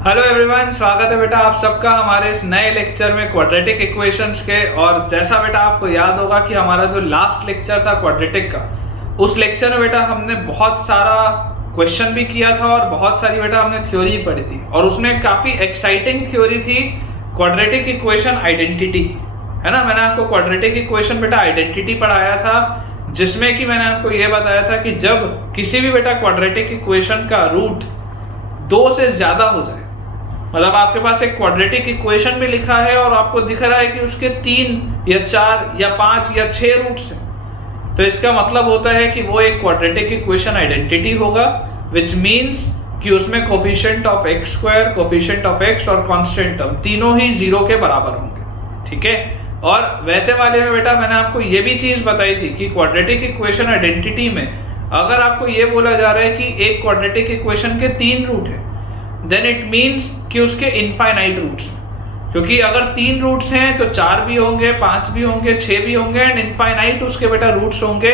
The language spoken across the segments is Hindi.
हेलो एवरीवन, स्वागत है बेटा आप सबका हमारे इस नए लेक्चर में क्वाड्रेटिक इक्वेशंस के। और जैसा बेटा आपको याद होगा कि हमारा जो लास्ट लेक्चर था क्वाड्रेटिक का, उस लेक्चर में बेटा हमने बहुत सारा क्वेश्चन भी किया था और बहुत सारी बेटा हमने थ्योरी पढ़ी थी। और उसमें काफ़ी एक्साइटिंग थ्योरी थी क्वाड्रेटिक इक्वेशन आइडेंटिटी, है ना। मैंने आपको क्वाड्रेटिक इक्वेशन बेटा आइडेंटिटी पढ़ाया था, जिसमें कि मैंने आपको ये बताया था कि जब किसी भी बेटा क्वाड्रेटिक इक्वेशन का रूट 2 से ज़्यादा हो जाए, मतलब आपके पास एक क्वाड्रेटिक इक्वेशन भी लिखा है और आपको दिख रहा है कि उसके 3 या 4 या 5 या 6 रूट्स हैं, तो इसका मतलब होता है कि वो एक क्वाड्रेटिक इक्वेशन आइडेंटिटी होगा, विच मीन्स कि उसमें coefficient of x square, coefficient of x और कांस्टेंट टर्म तीनों ही 0 के बराबर होंगे, ठीक है। और वैसे वाले में बेटा मैंने आपको ये भी चीज़ बताई थी कि क्वाड्रेटिक इक्वेशन आइडेंटिटी में अगर आपको ये बोला जा रहा है कि एक क्वाड्रेटिक इक्वेशन के 3 रूट है, देन इट मीन्स कि उसके इनफाइनाइट रूट्स, क्योंकि अगर 3 रूट्स हैं तो 4 भी होंगे, 5 भी होंगे, 6 भी होंगे एंड इनफाइनाइट उसके बेटा रूट्स होंगे,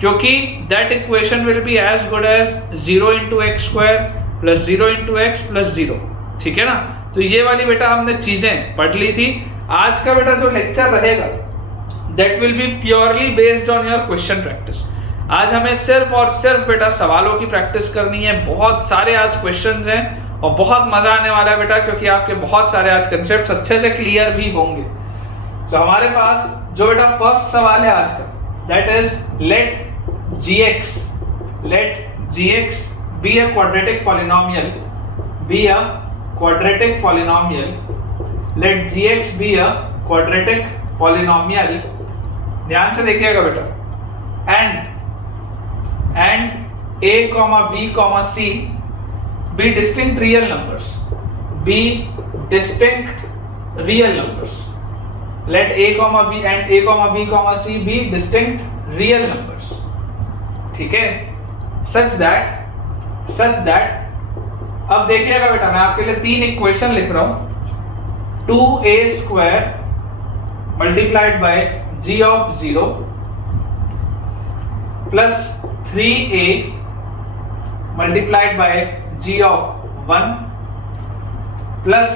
क्योंकि that equation will be as good as 0 into x square plus 0 into x plus 0, ठीक है ना। तो ये वाली बेटा हमने चीजें पढ़ ली थी। आज का बेटा जो लेक्चर रहेगा that will be purely based on your question practice. आज हमें सिर्फ और सिर्फ बेटा सवालों की प्रैक्टिस करनी है। बहुत सारे आज क्वेश्चंस हैं और बहुत मजा आने वाला है बेटा, क्योंकि आपके बहुत सारे आज कंसेप्ट्स अच्छे से क्लियर भी होंगे। तो हमारे पास जो बेटा फर्स्ट सवाल है आज का, that is let gx be a quadratic polynomial, let gx be a quadratic polynomial। ध्यान से देखिएगा बेटा, and a, b, c be distinct real numbers, let a, b and a, b, c be distinct real numbers, ठीक है। such that अब देखिएगा बेटा, मैं आपके लिए 3 इक्वेशन लिख रहा हूं। 2a square multiplied by g of 0 plus 3a multiplied by g of 1 plus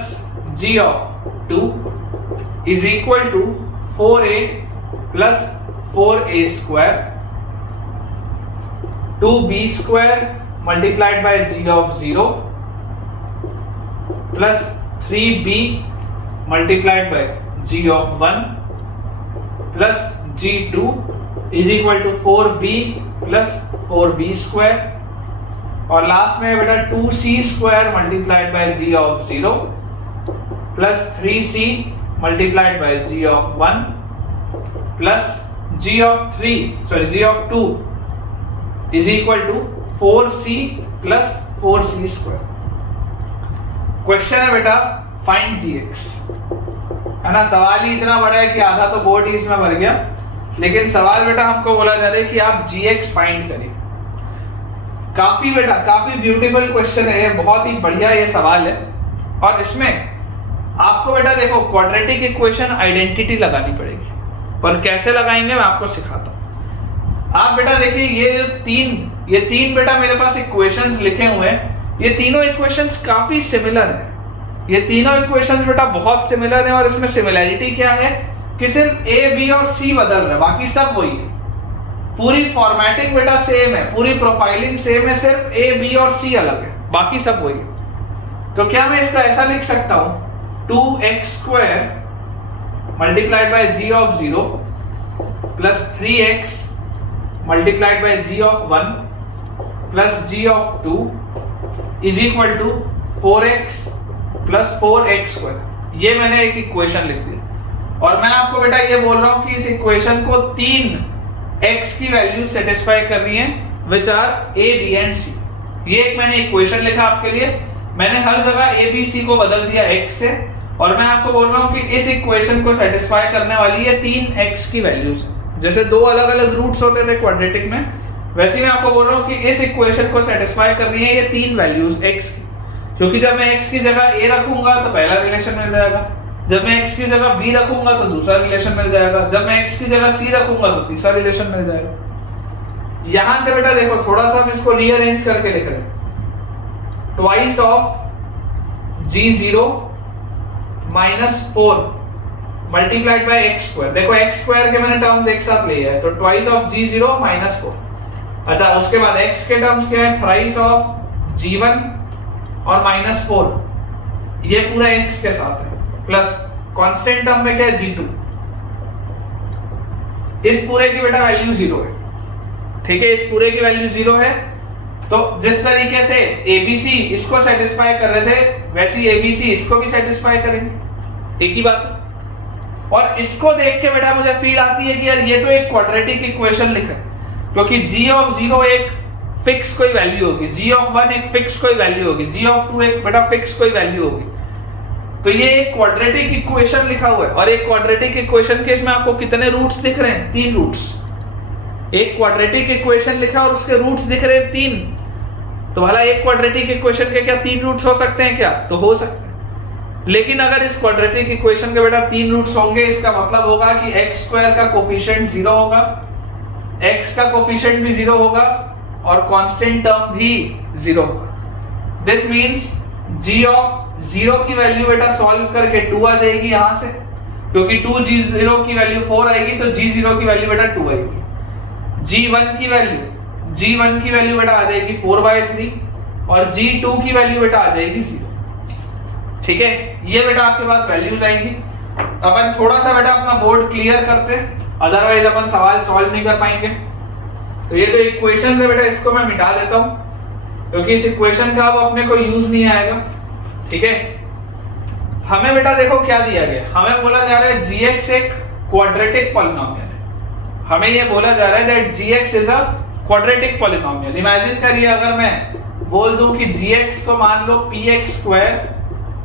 g of 2 is equal to 4a plus 4a square, 2b square multiplied by g of 0 plus 3b multiplied by g of 1 plus g2 is equal to 4b plus 4b square, और लास्ट में बेटा 2c square multiplied by g of 0 plus 3c multiplied by g of 1 plus g of 2 is equal to 4c plus 4c square. Question है बेटा फाइंड gx, है ना। सवाल ही इतना बड़ा है कि आधा तो बोर्ड ही इसमें भर गया, लेकिन सवाल बेटा हमको बोला जा रहा है कि आप gx फाइंड करिए। काफी ब्यूटीफुल क्वेश्चन है, बहुत ही बढ़िया ये सवाल है। और इसमें आपको बेटा देखो क्वाड्रेटिक इक्वेशन आइडेंटिटी लगानी पड़ेगी, पर कैसे लगाएंगे मैं आपको सिखाता हूं। आप बेटा देखिए ये तीन बेटा मेरे पास इक्वेशंस लिखे हुए हैं। ये तीनों इक्वेशंस काफी सिमिलर है। ये तीनों इक्वेशंस बेटा बहुत सिमिलर है, और इसमें सिमिलैरिटी क्या है कि सिर्फ ए, बी और सी बदल रहे हैं, बाकी सब वही है। पूरी फॉर्मेटिंग बेटा सेम है, पूरी प्रोफाइलिंग सेम है, सिर्फ ए, बी और सी अलग है, बाकी सब वही है। तो क्या मैं इसका ऐसा लिख सकता हूं 2x square multiplied by g of 0 plus 3x multiplied by g of 1 plus g of 2 is equal to 4x plus 4x square. ये मैंने एक इक्वेशन लिख दी, और मैं आपको बेटा ये बोल रहा हूं कि इस इक्वेशन को 3 x की वैल्यू सेटिस्फाई कर रही है, which are a, b and c। ये एक मैंने इक्वेशन लिखा आपके लिए, मैंने हर जगह a, b, c को बदल दिया x से, और मैं आपको बोल रहा हूँ कि इस इक्वेशन को सेटिस्फाई करने वाली ये 3 x की वैल्यूज। जैसे 2 अलग अलग रूट्स होते थे क्वाड्रेटिक में, वैसे मैं आपको बोल रहा हूँ कि इस इक्वेशन को सेटिस्फाई कर रही है ये 3 वैल्यूज x की, क्योंकि जब मैं x की जगह a रखूंगा तो पहला रिलेशन मिल जाएगा, जब मैं x की जगह b रखूंगा तो दूसरा रिलेशन मिल जाएगा, जब मैं x की जगह c रखूंगा तो तीसरा रिलेशन मिल जाएगा। यहां से बेटा देखो थोड़ा सा हम इसको रीअरेंज करके लिख रहे हैं, twice of g0 minus 4 multiplied by x square. देखो एक्स स्क्वायर के मैंने टर्म्स एक साथ लिए है, तो ट्वाइस ऑफ g0 माइनस 4। अच्छा, उसके बाद x के टर्म्स क्या है, थ्राइस ऑफ g1 और माइनस 4, ये पूरा x के साथ है, प्लस कांस्टेंट टर्म में क्या है, g2। इस पूरे की बेटा वैल्यू 0 है, ठीक है, इस पूरे की वैल्यू 0 है। तो जिस तरीके से ABC इसको सेटिस्फाई कर रहे थे, वैसे ही ABC इसको भी सेटिस्फाई करेंगे, एक ही बात है। और इसको देख के बेटा मुझे फील आती है कि यार ये तो एक क्वाड्रेटिक इक्वेशन लिखा है, क्योंकि g ऑफ 0 एक फिक्स कोई वैल्यू होगी, g ऑफ 1 एक फिक्स कोई वैल्यू होगी, g ऑफ 2 एक बेटा फिक्स कोई वैल्यू होगी। तो ये एक क्वाड्रेटिक इक्वेशन लिखा हुआ है, और एक क्वाड्रेटिक इक्वेशन के इसमें आपको कितने रूट्स दिख रहे हैं, 3 रूट्स। एक क्वाड्रेटिक इक्वेशन लिखा और उसके रूट्स दिख रहे हैं 3, तो भला एक क्वाड्रेटिक इक्वेशन के क्या 3 रूट्स हो सकते हैं क्या, तो हो सकते हैं। लेकिन अगर इस क्वाड्रेटिक इक्वेशन के बेटा 3 रूट्स होंगे, इसका मतलब होगा कि x स्क्वायर का कोफिशिएंट 0 होगा, x का कोफिशिएंट भी 0 होगा, और कांस्टेंट टर्म भी 0 होगा। दिस मींस g ऑफ 0 की वैल्यू बेटा सॉल्व करके 2 आ जाएगी यहां से, क्योंकि 2g0 की वैल्यू 4 आएगी, तो g0 की वैल्यू बेटा 2 आएगी। g1 की वैल्यू बेटा आ जाएगी 4/3, और g2 की वैल्यू बेटा आ जाएगी 0। ठीक है, ये बेटा आपके पास वैल्यूज आएंगी। अपन थोड़ा सा बेटा अपना बोर्ड क्लियर करते हैं, अदरवाइज अपन सवाल सॉल्व नहीं कर पाएंगे। तो ये जो इक्वेशन है बेटा, इसको मैं मिटा देता हूं, क्योंकि इस इक्वेशन का अब अपने को यूज नहीं आएगा। ठीक है, हमें बेटा देखो क्या दिया गया, हमें बोला जा रहा है gx एक क्वाड्रेटिक पॉलिनोमियल है। हमें ये बोला जा रहा है that gx is a quadratic polynomial. Imagine करिए अगर मैं बोल दूं कि gx को मान लो px square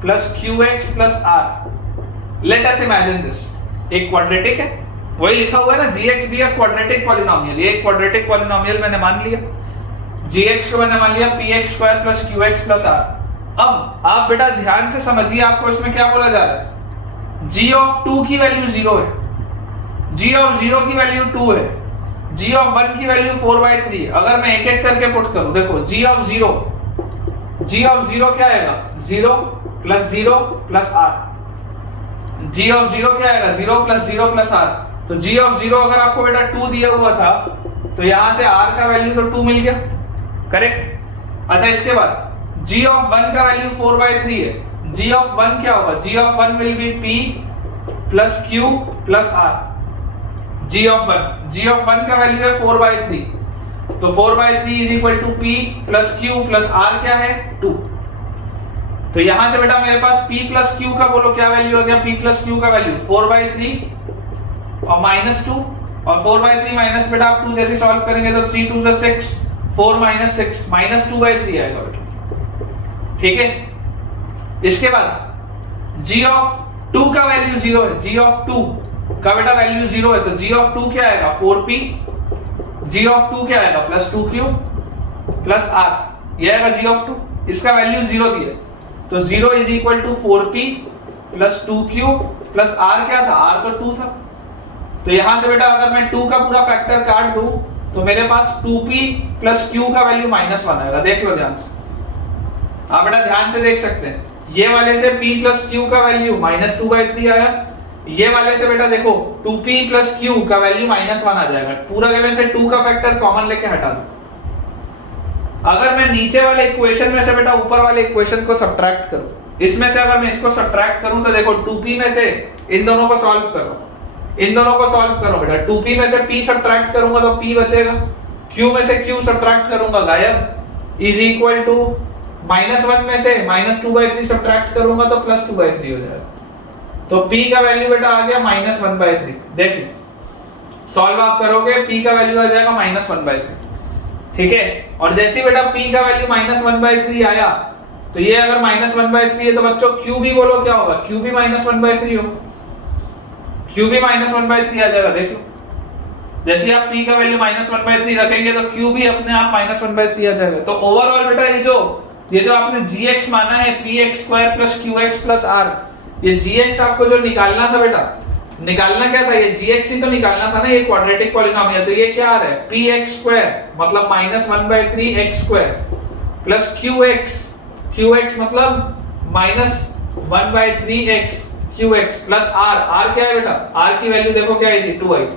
plus qx plus r। Let us imagine this, एक क्वाड्रेटिक है, वही लिखा हुआ है ना, gx भी एक क्वाड्रेटिक पॉलिनोमियल। ये एक क्वाड्रेटिक पॉलिनोमियल मैंने मान लिया, gx को मैंने मान लिया px square plus qx plus r। अब आप बेटा ध्यान से समझिए, आपको इसमें क्या बोला जा रहा है, g ऑफ 2 की वैल्यू 0 है, g ऑफ 0 की वैल्यू 2 है, g ऑफ 1 की वैल्यू 4/3। अगर मैं एक एक करके पुट करूं, देखो g ऑफ 0 क्या आएगा, 0 plus 0 plus r। g of 0 क्या आएगा, 0 प्लस 0 प्लस r। तो g ऑफ 0 अगर आपको बेटा 2 दिया हुआ था, तो यहां से r का वैल्यू तो 2 मिल गया, करेक्ट। अच्छा, इसके बाद g ऑफ 1 का वैल्यू 4/3 है, g ऑफ 1 क्या होगा, g of 1 will be p plus q plus r। g of 1 का वैल्यू है 4/3, तो 4/3 is equal to p plus q plus r क्या है, 2। तो यहां से बेटा मेरे पास p प्लस q का बोलो क्या वैल्यू हो गया, p प्लस q का वैल्यू 4/3 और माइनस 2, और 4/3 माइनस बेटा आप 2 जैसे सॉल्व करेंगे तो 3 2 6, 4 माइनस 6 माइनस 2/3 आएगा बेटा। ठीक है, इसके बाद g ऑफ 2 का वैल्यू 0 है, g ऑफ 2 का बेटा वैल्यू 0 है, तो g ऑफ 2 क्या आएगा, 4p। g ऑफ 2 क्या आएगा, प्लस 2q प्लस r, ये आएगा g ऑफ 2। इसका वैल्यू 0 दिया, तो 0 is equal to 4p plus 2q plus r। क्या था, r तो 2 था। तो यहां से बेटा अगर मैं 2 का पूरा फैक्टर काट दूं, तो मेरे पास 2p प्लस q का वैल्यू -1 आएगा। देख लो ध्यान से, आप बेटा ध्यान से देख सकते हैं, ये वाले से p प्लस q का वैल्यू -2/3 आया, ये वाले से बेटा देखो 2p प्लस q का वैल्यू -1 आ जाएगा। पूरा में से 2 का फैक्टर कॉमन लेके हटा दो। अगर मैं नीचे वाले इक्वेशन में से बेटा ऊपर वाले इक्वेशन को सब्ट्रैक्ट करूं, इसमें से अगर मैं इसको सब्ट्रैक्ट करूं, तो देखो 2p में से इन दोनों को सॉल्व करो, इन दोनों को सॉल्व करो बेटा। 2p में से p सब्ट्रैक्ट करूंगा तो p बचेगा, q में से q सब्ट्रैक्ट करूंगा गायब, इज इक्वल टू -1 में से -2/3 सब्ट्रैक्ट करूंगा तो +2/3 हो जाएगा। तो p का वैल्यू बेटा आ गया -1/3। देख लो, सॉल्व आप करोगे p का वैल्यू आ जाएगा -1/3। ठीक है, और जैसे ही बेटा p का वैल्यू -1/3 आया, तो ये अगर -1/3 है तो बच्चों q भी बोलो क्या होगा, q भी -1/3 हो, q भी -1/3 आ जाएगा। देख लो, जैसे आप p का वैल्यू -1/3 रखेंगे तो q भी अपने आप -1/3 आ जाएगा। तो ओवरऑल बेटा ये जो आपने gx माना है px square plus qx plus r, ये gx आपको जो निकालना था बेटा, निकालना क्या था, ये gx ही तो निकालना था ना, ये क्वाड्रेटिक पॉलिनोमियल। तो ये क्या आ रहा है, px स्क्वायर मतलब -1/3 x स्क्वायर प्लस qx मतलब -1/3x qx प्लस r क्या है बेटा, r की वैल्यू देखो क्या है, 2 आई थी।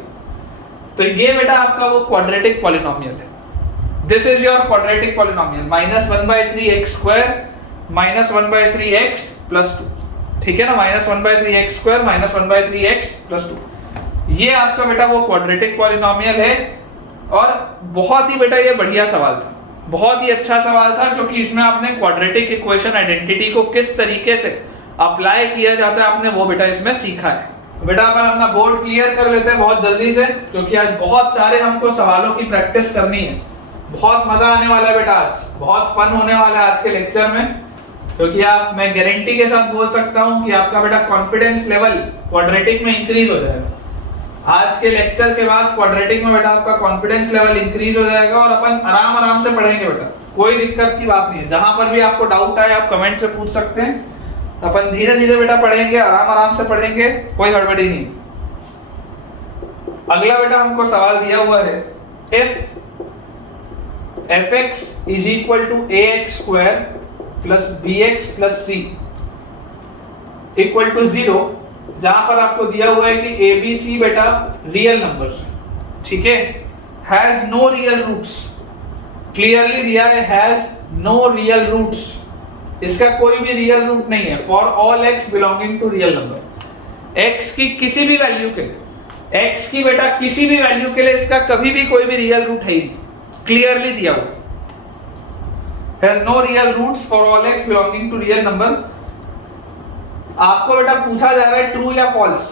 तो ये बेटा आपका वो क्वाड्रेटिक पॉलिनोमियल है। This is your quadratic polynomial, -1/3x² -1/3x + 2, ठीक है ना, -1/3x² -1/3x + 2, ये आपका बेटा वो क्वाड्रेटिक पॉलिनोमियल है। और बहुत ही बेटा ये बढ़िया सवाल था, बहुत ही अच्छा सवाल था, क्योंकि इसमें आपने क्वाड्रेटिक इक्वेशन आइडेंटिटी को किस तरीके से अप्लाई किया जाता है आपने वो बेटा इसमें सीखा है। तो बेटा अपन अपना बोर्ड क्लियर कर लेते हैं बहुत जल्दी से, क्योंकि आज बहुत सारे हमको सवालों की प्रैक्टिस करनी है। बहुत मजा आने वाला है बेटा, आज बहुत फन होने वाला है आज के लेक्चर में, क्योंकि मैं गारंटी के साथ बोल सकता हूं कि आपका बेटा कॉन्फिडेंस लेवल क्वाड्रेटिक में इंक्रीज हो जाएगा। आज के लेक्चर के बाद क्वाड्रेटिक में बेटा आपका कॉन्फिडेंस लेवल इंक्रीज हो जाएगा और अपन आराम से पढ़ेंगे बेटा, कोई दिक्कत की बात नहीं है। जहां पर भी आपको डाउट आए आप कमेंट से पूछ सकते हैं, अपन धीरे धीरे बेटा पढ़ेंगे, आराम से पढ़ेंगे, कोई गड़बड़ी नहीं। अगला बेटा हमको सवाल दिया हुआ है, if fx is equal to ax² plus bx plus c equal to 0, जहां पर आपको दिया हुआ है कि abc बेटा रियल नंबर्स, ठीक है, has no real roots, clearly दिया है हैज नो रियल रूट्स, इसका कोई भी रियल रूट नहीं है। For all x belonging to real number, x की किसी भी वैल्यू के लिए, x की बेटा किसी भी वैल्यू के लिए इसका कभी भी कोई भी रियल रूट है ही नहीं, क्लियरली दिया हुआ, has no real roots for all x belonging to real number. आपको बेटा पूछा जा रहा है ट्रू या फॉल्स,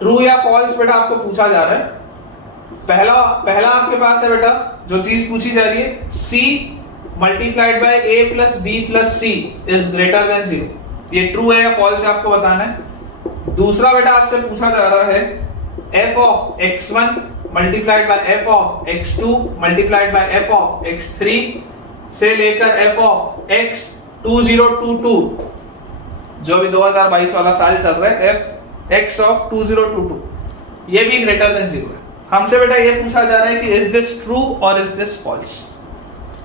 ट्रू या फॉल्स बेटा आपको पूछा जा रहा है। पहला आपके पास है बेटा जो चीज पूछी जा रही है, c multiplied by a plus b plus c is greater then 0, ये ट्रू है या फॉल्स है आपको बताना है। दूसरा बेटा आपसे पूछा जा रहा है f of x1 multiplied by f of x2 multiplied by f of x3 से लेकर f ऑफ x 2022, जो भी 2022 वाला साल चल रहा है, f x ऑफ 2022, ये भी ग्रेटर देन 0 है। हमसे बेटा ये पूछा जा रहा है कि इज दिस ट्रू और इज दिस फॉल्स,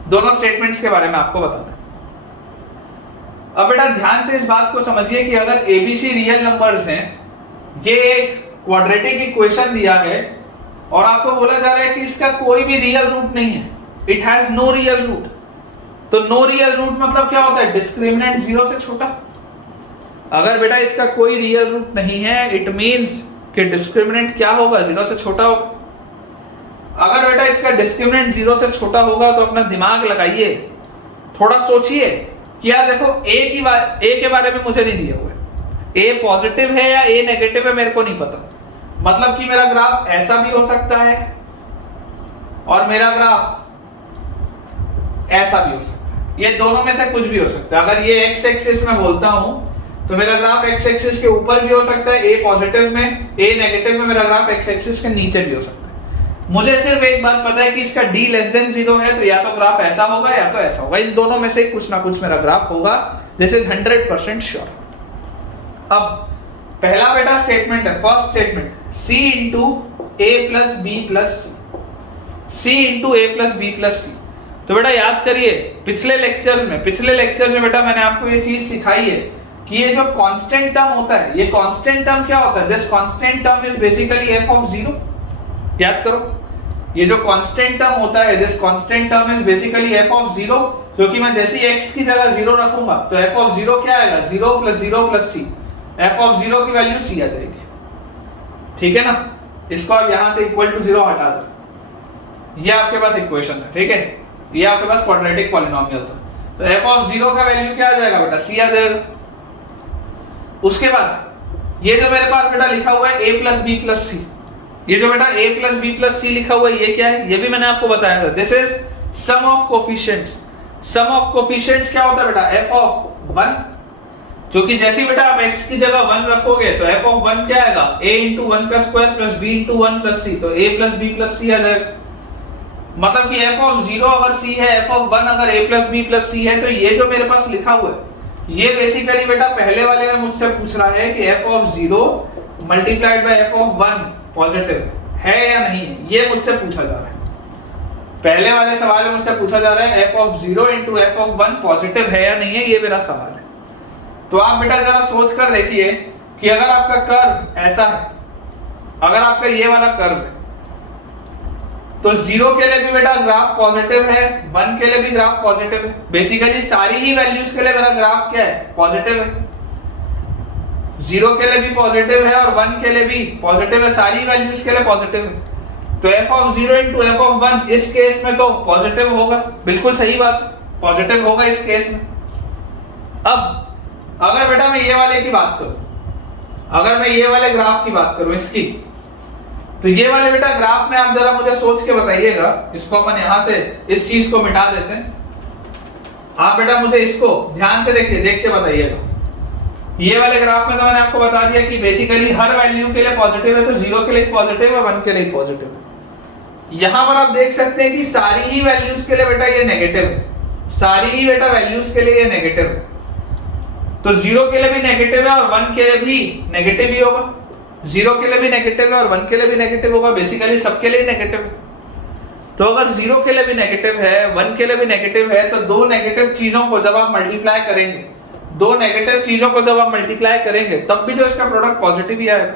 दोनों स्टेटमेंट्स के बारे में आपको बताना है। अब बेटा ध्यान से इस बात को समझिए कि अगर ABC रियल नंबर्स हैं, ये एक क्वाड्रेटिक इक्वेशन दिया है और आपको बोला जा रहा है कि इसका कोई भी रियल रूट नहीं है, it has no real root. तो नो रियल रूट मतलब क्या होता है, डिस्क्रिमिनेंट 0 से छोटा। अगर बेटा इसका कोई रियल रूट नहीं है, इट मींस कि डिस्क्रिमिनेंट क्या होगा, 0 से छोटा होगा। अगर बेटा इसका डिस्क्रिमिनेंट 0 से छोटा होगा तो अपना दिमाग लगाइए, थोड़ा सोचिए कि यार देखो a के बारे में मुझे नहीं दिया हुआ है, a पॉजिटिव है या a नेगेटिव है मेरे को नहीं पता, मतलब कि मेरा ग्राफ ऐसा भी हो सकता है और मेरा ग्राफ ऐसा भी हो सकता है, ये दोनों में से कुछ भी हो सकता है। अगर ये x एक्सिस में बोलता हूं तो मेरा ग्राफ x एक्सिस के ऊपर भी हो सकता है, a पॉजिटिव में, a नेगेटिव में, मेरा ग्राफ x एक्सिस के नीचे भी हो सकता है। मुझे सिर्फ एक बात पता है कि इसका d लेस देन 0 है, तो या तो ग्राफ ऐसा होगा या तो ऐसा होगा, इन दोनों में से कुछ ना कुछ मेरा ग्राफ होगा, दिस इज 100% श्योर। अब पहला बेटा स्टेटमेंट है, first statement, c into a plus B plus c into a plus B plus C. तो बेटा याद करिए पिछले लेक्चर्स में बेटा मैंने आपको ये चीज सिखाई है कि ये जो कांस्टेंट टर्म होता है, ये कांस्टेंट टर्म क्या होता है, this constant term is basically f of 0। याद करो, ये जो कांस्टेंट टर्म होता है, this constant term is basically f of 0, क्योंकि मैं जैसे ही x की जगह 0 रखूंगा तो f ऑफ 0 क्या आएगा, 0 plus 0 plus c, f of 0 की वैल्यू c आ जाएगी, ठीक है ना। इसको आप यहां से इक्वल टू 0 हटा दो, ये आपके पास इक्वेशन था, ठीक है, ये आपके पास क्वाड्रेटिक पॉलिनोमियल था। तो f ऑफ 0 का वैल्यू क्या आ जाएगा बेटा, c आ जाएगा। उसके बाद ये जो मेरे पास बेटा लिखा हुआ है a प्लस बी प्लस सी, ये जो बेटा a प्लस बी प्लस सी लिखा हुआ है ये क्या है, ये भी मैंने आपको बताया था, this is sum of coefficients. Sum of coefficients क्या होता है बेटा, f ऑफ 1, क्योंकि जैसे ही बेटा आप x की जगह 1 रखोगे तो f ऑफ 1 क्या आएगा, a इंटू 1 का square plus b into 1 plus c, तो a plus b plus c आ जाएगा। मतलब कि f ऑफ 0 अगर c है, f ऑफ 1 अगर a plus b plus c है, तो ये जो मेरे पास लिखा हुआ है ये बेसिकली बेटा पहले वाले में मुझसे पूछ रहा है कि f of 0 multiplied by f of 1 positive है या नहीं है, ये मुझसे पूछा जा रहा है। पहले वाले सवाल में मुझसे पूछा जा रहा है f of 0 into f of 1 positive है या नहीं है, ये मेरा सवाल है। तो आप बेटा जरा सोच कर देखिए कि अगर आपका कर्व ऐसा है, अगर आपका ये वाला कर्व है, तो 0 के लिए भी बेटा ग्राफ पॉजिटिव है, 1 के लिए भी ग्राफ पॉजिटिव है। बेसिकली सारी ही वैल्यूज के लिए मेरा ग्राफ क्या है, पॉजिटिव है। 0 के लिए भी पॉजिटिव है और 1 के लिए भी पॉजिटिव है, सारी वैल्यूज के लिए पॉजिटिव है। तो f of 0 into f of 1 इस केस में तो पॉजिटिव होगा, बिल्कुल सही बात, पॉजिटिव होगा इस केस में। अब अगर बेटा मैं ये वाले की बात करूं, अगर मैं ये वाले ग्राफ की बात करूं इसकी, तो ये वाले बेटा ग्राफ में आप जरा मुझे सोच के बताइएगा, इसको अपन यहां से इस चीज को मिटा देते हैं। आप बेटा मुझे इसको ध्यान से देखिए, देख के बताइएगा। ये वाले ग्राफ में तो मैंने आपको बता दिया कि बेसिकली हर वैल्यू के लिए पॉजिटिव है, तो 0 के लिए पॉजिटिव है, 1 के लिए पॉजिटिव है। यहां पर आप देख सकते हैं कि सारी ही वैल्यूज के लिए बेटा ये नेगेटिव है, सारी ही बेटा वैल्यूज के लिए ये नेगेटिव है। तो 0 के लिए भी नेगेटिव है और 1 के लिए भी नेगेटिव ही होगा। 0 के लिए भी नेगेटिव है और 1 के लिए भी नेगेटिव होगा, बेसिकली सबके लिए नेगेटिव है। तो अगर 0 के लिए भी नेगेटिव है, 1 के लिए भी नेगेटिव है, तो दो नेगेटिव चीजों को जब आप मल्टीप्लाई करेंगे, दो नेगेटिव चीजों को जब आप मल्टीप्लाई करेंगे, तब भी जो इसका प्रोडक्ट पॉजिटिव ही आएगा।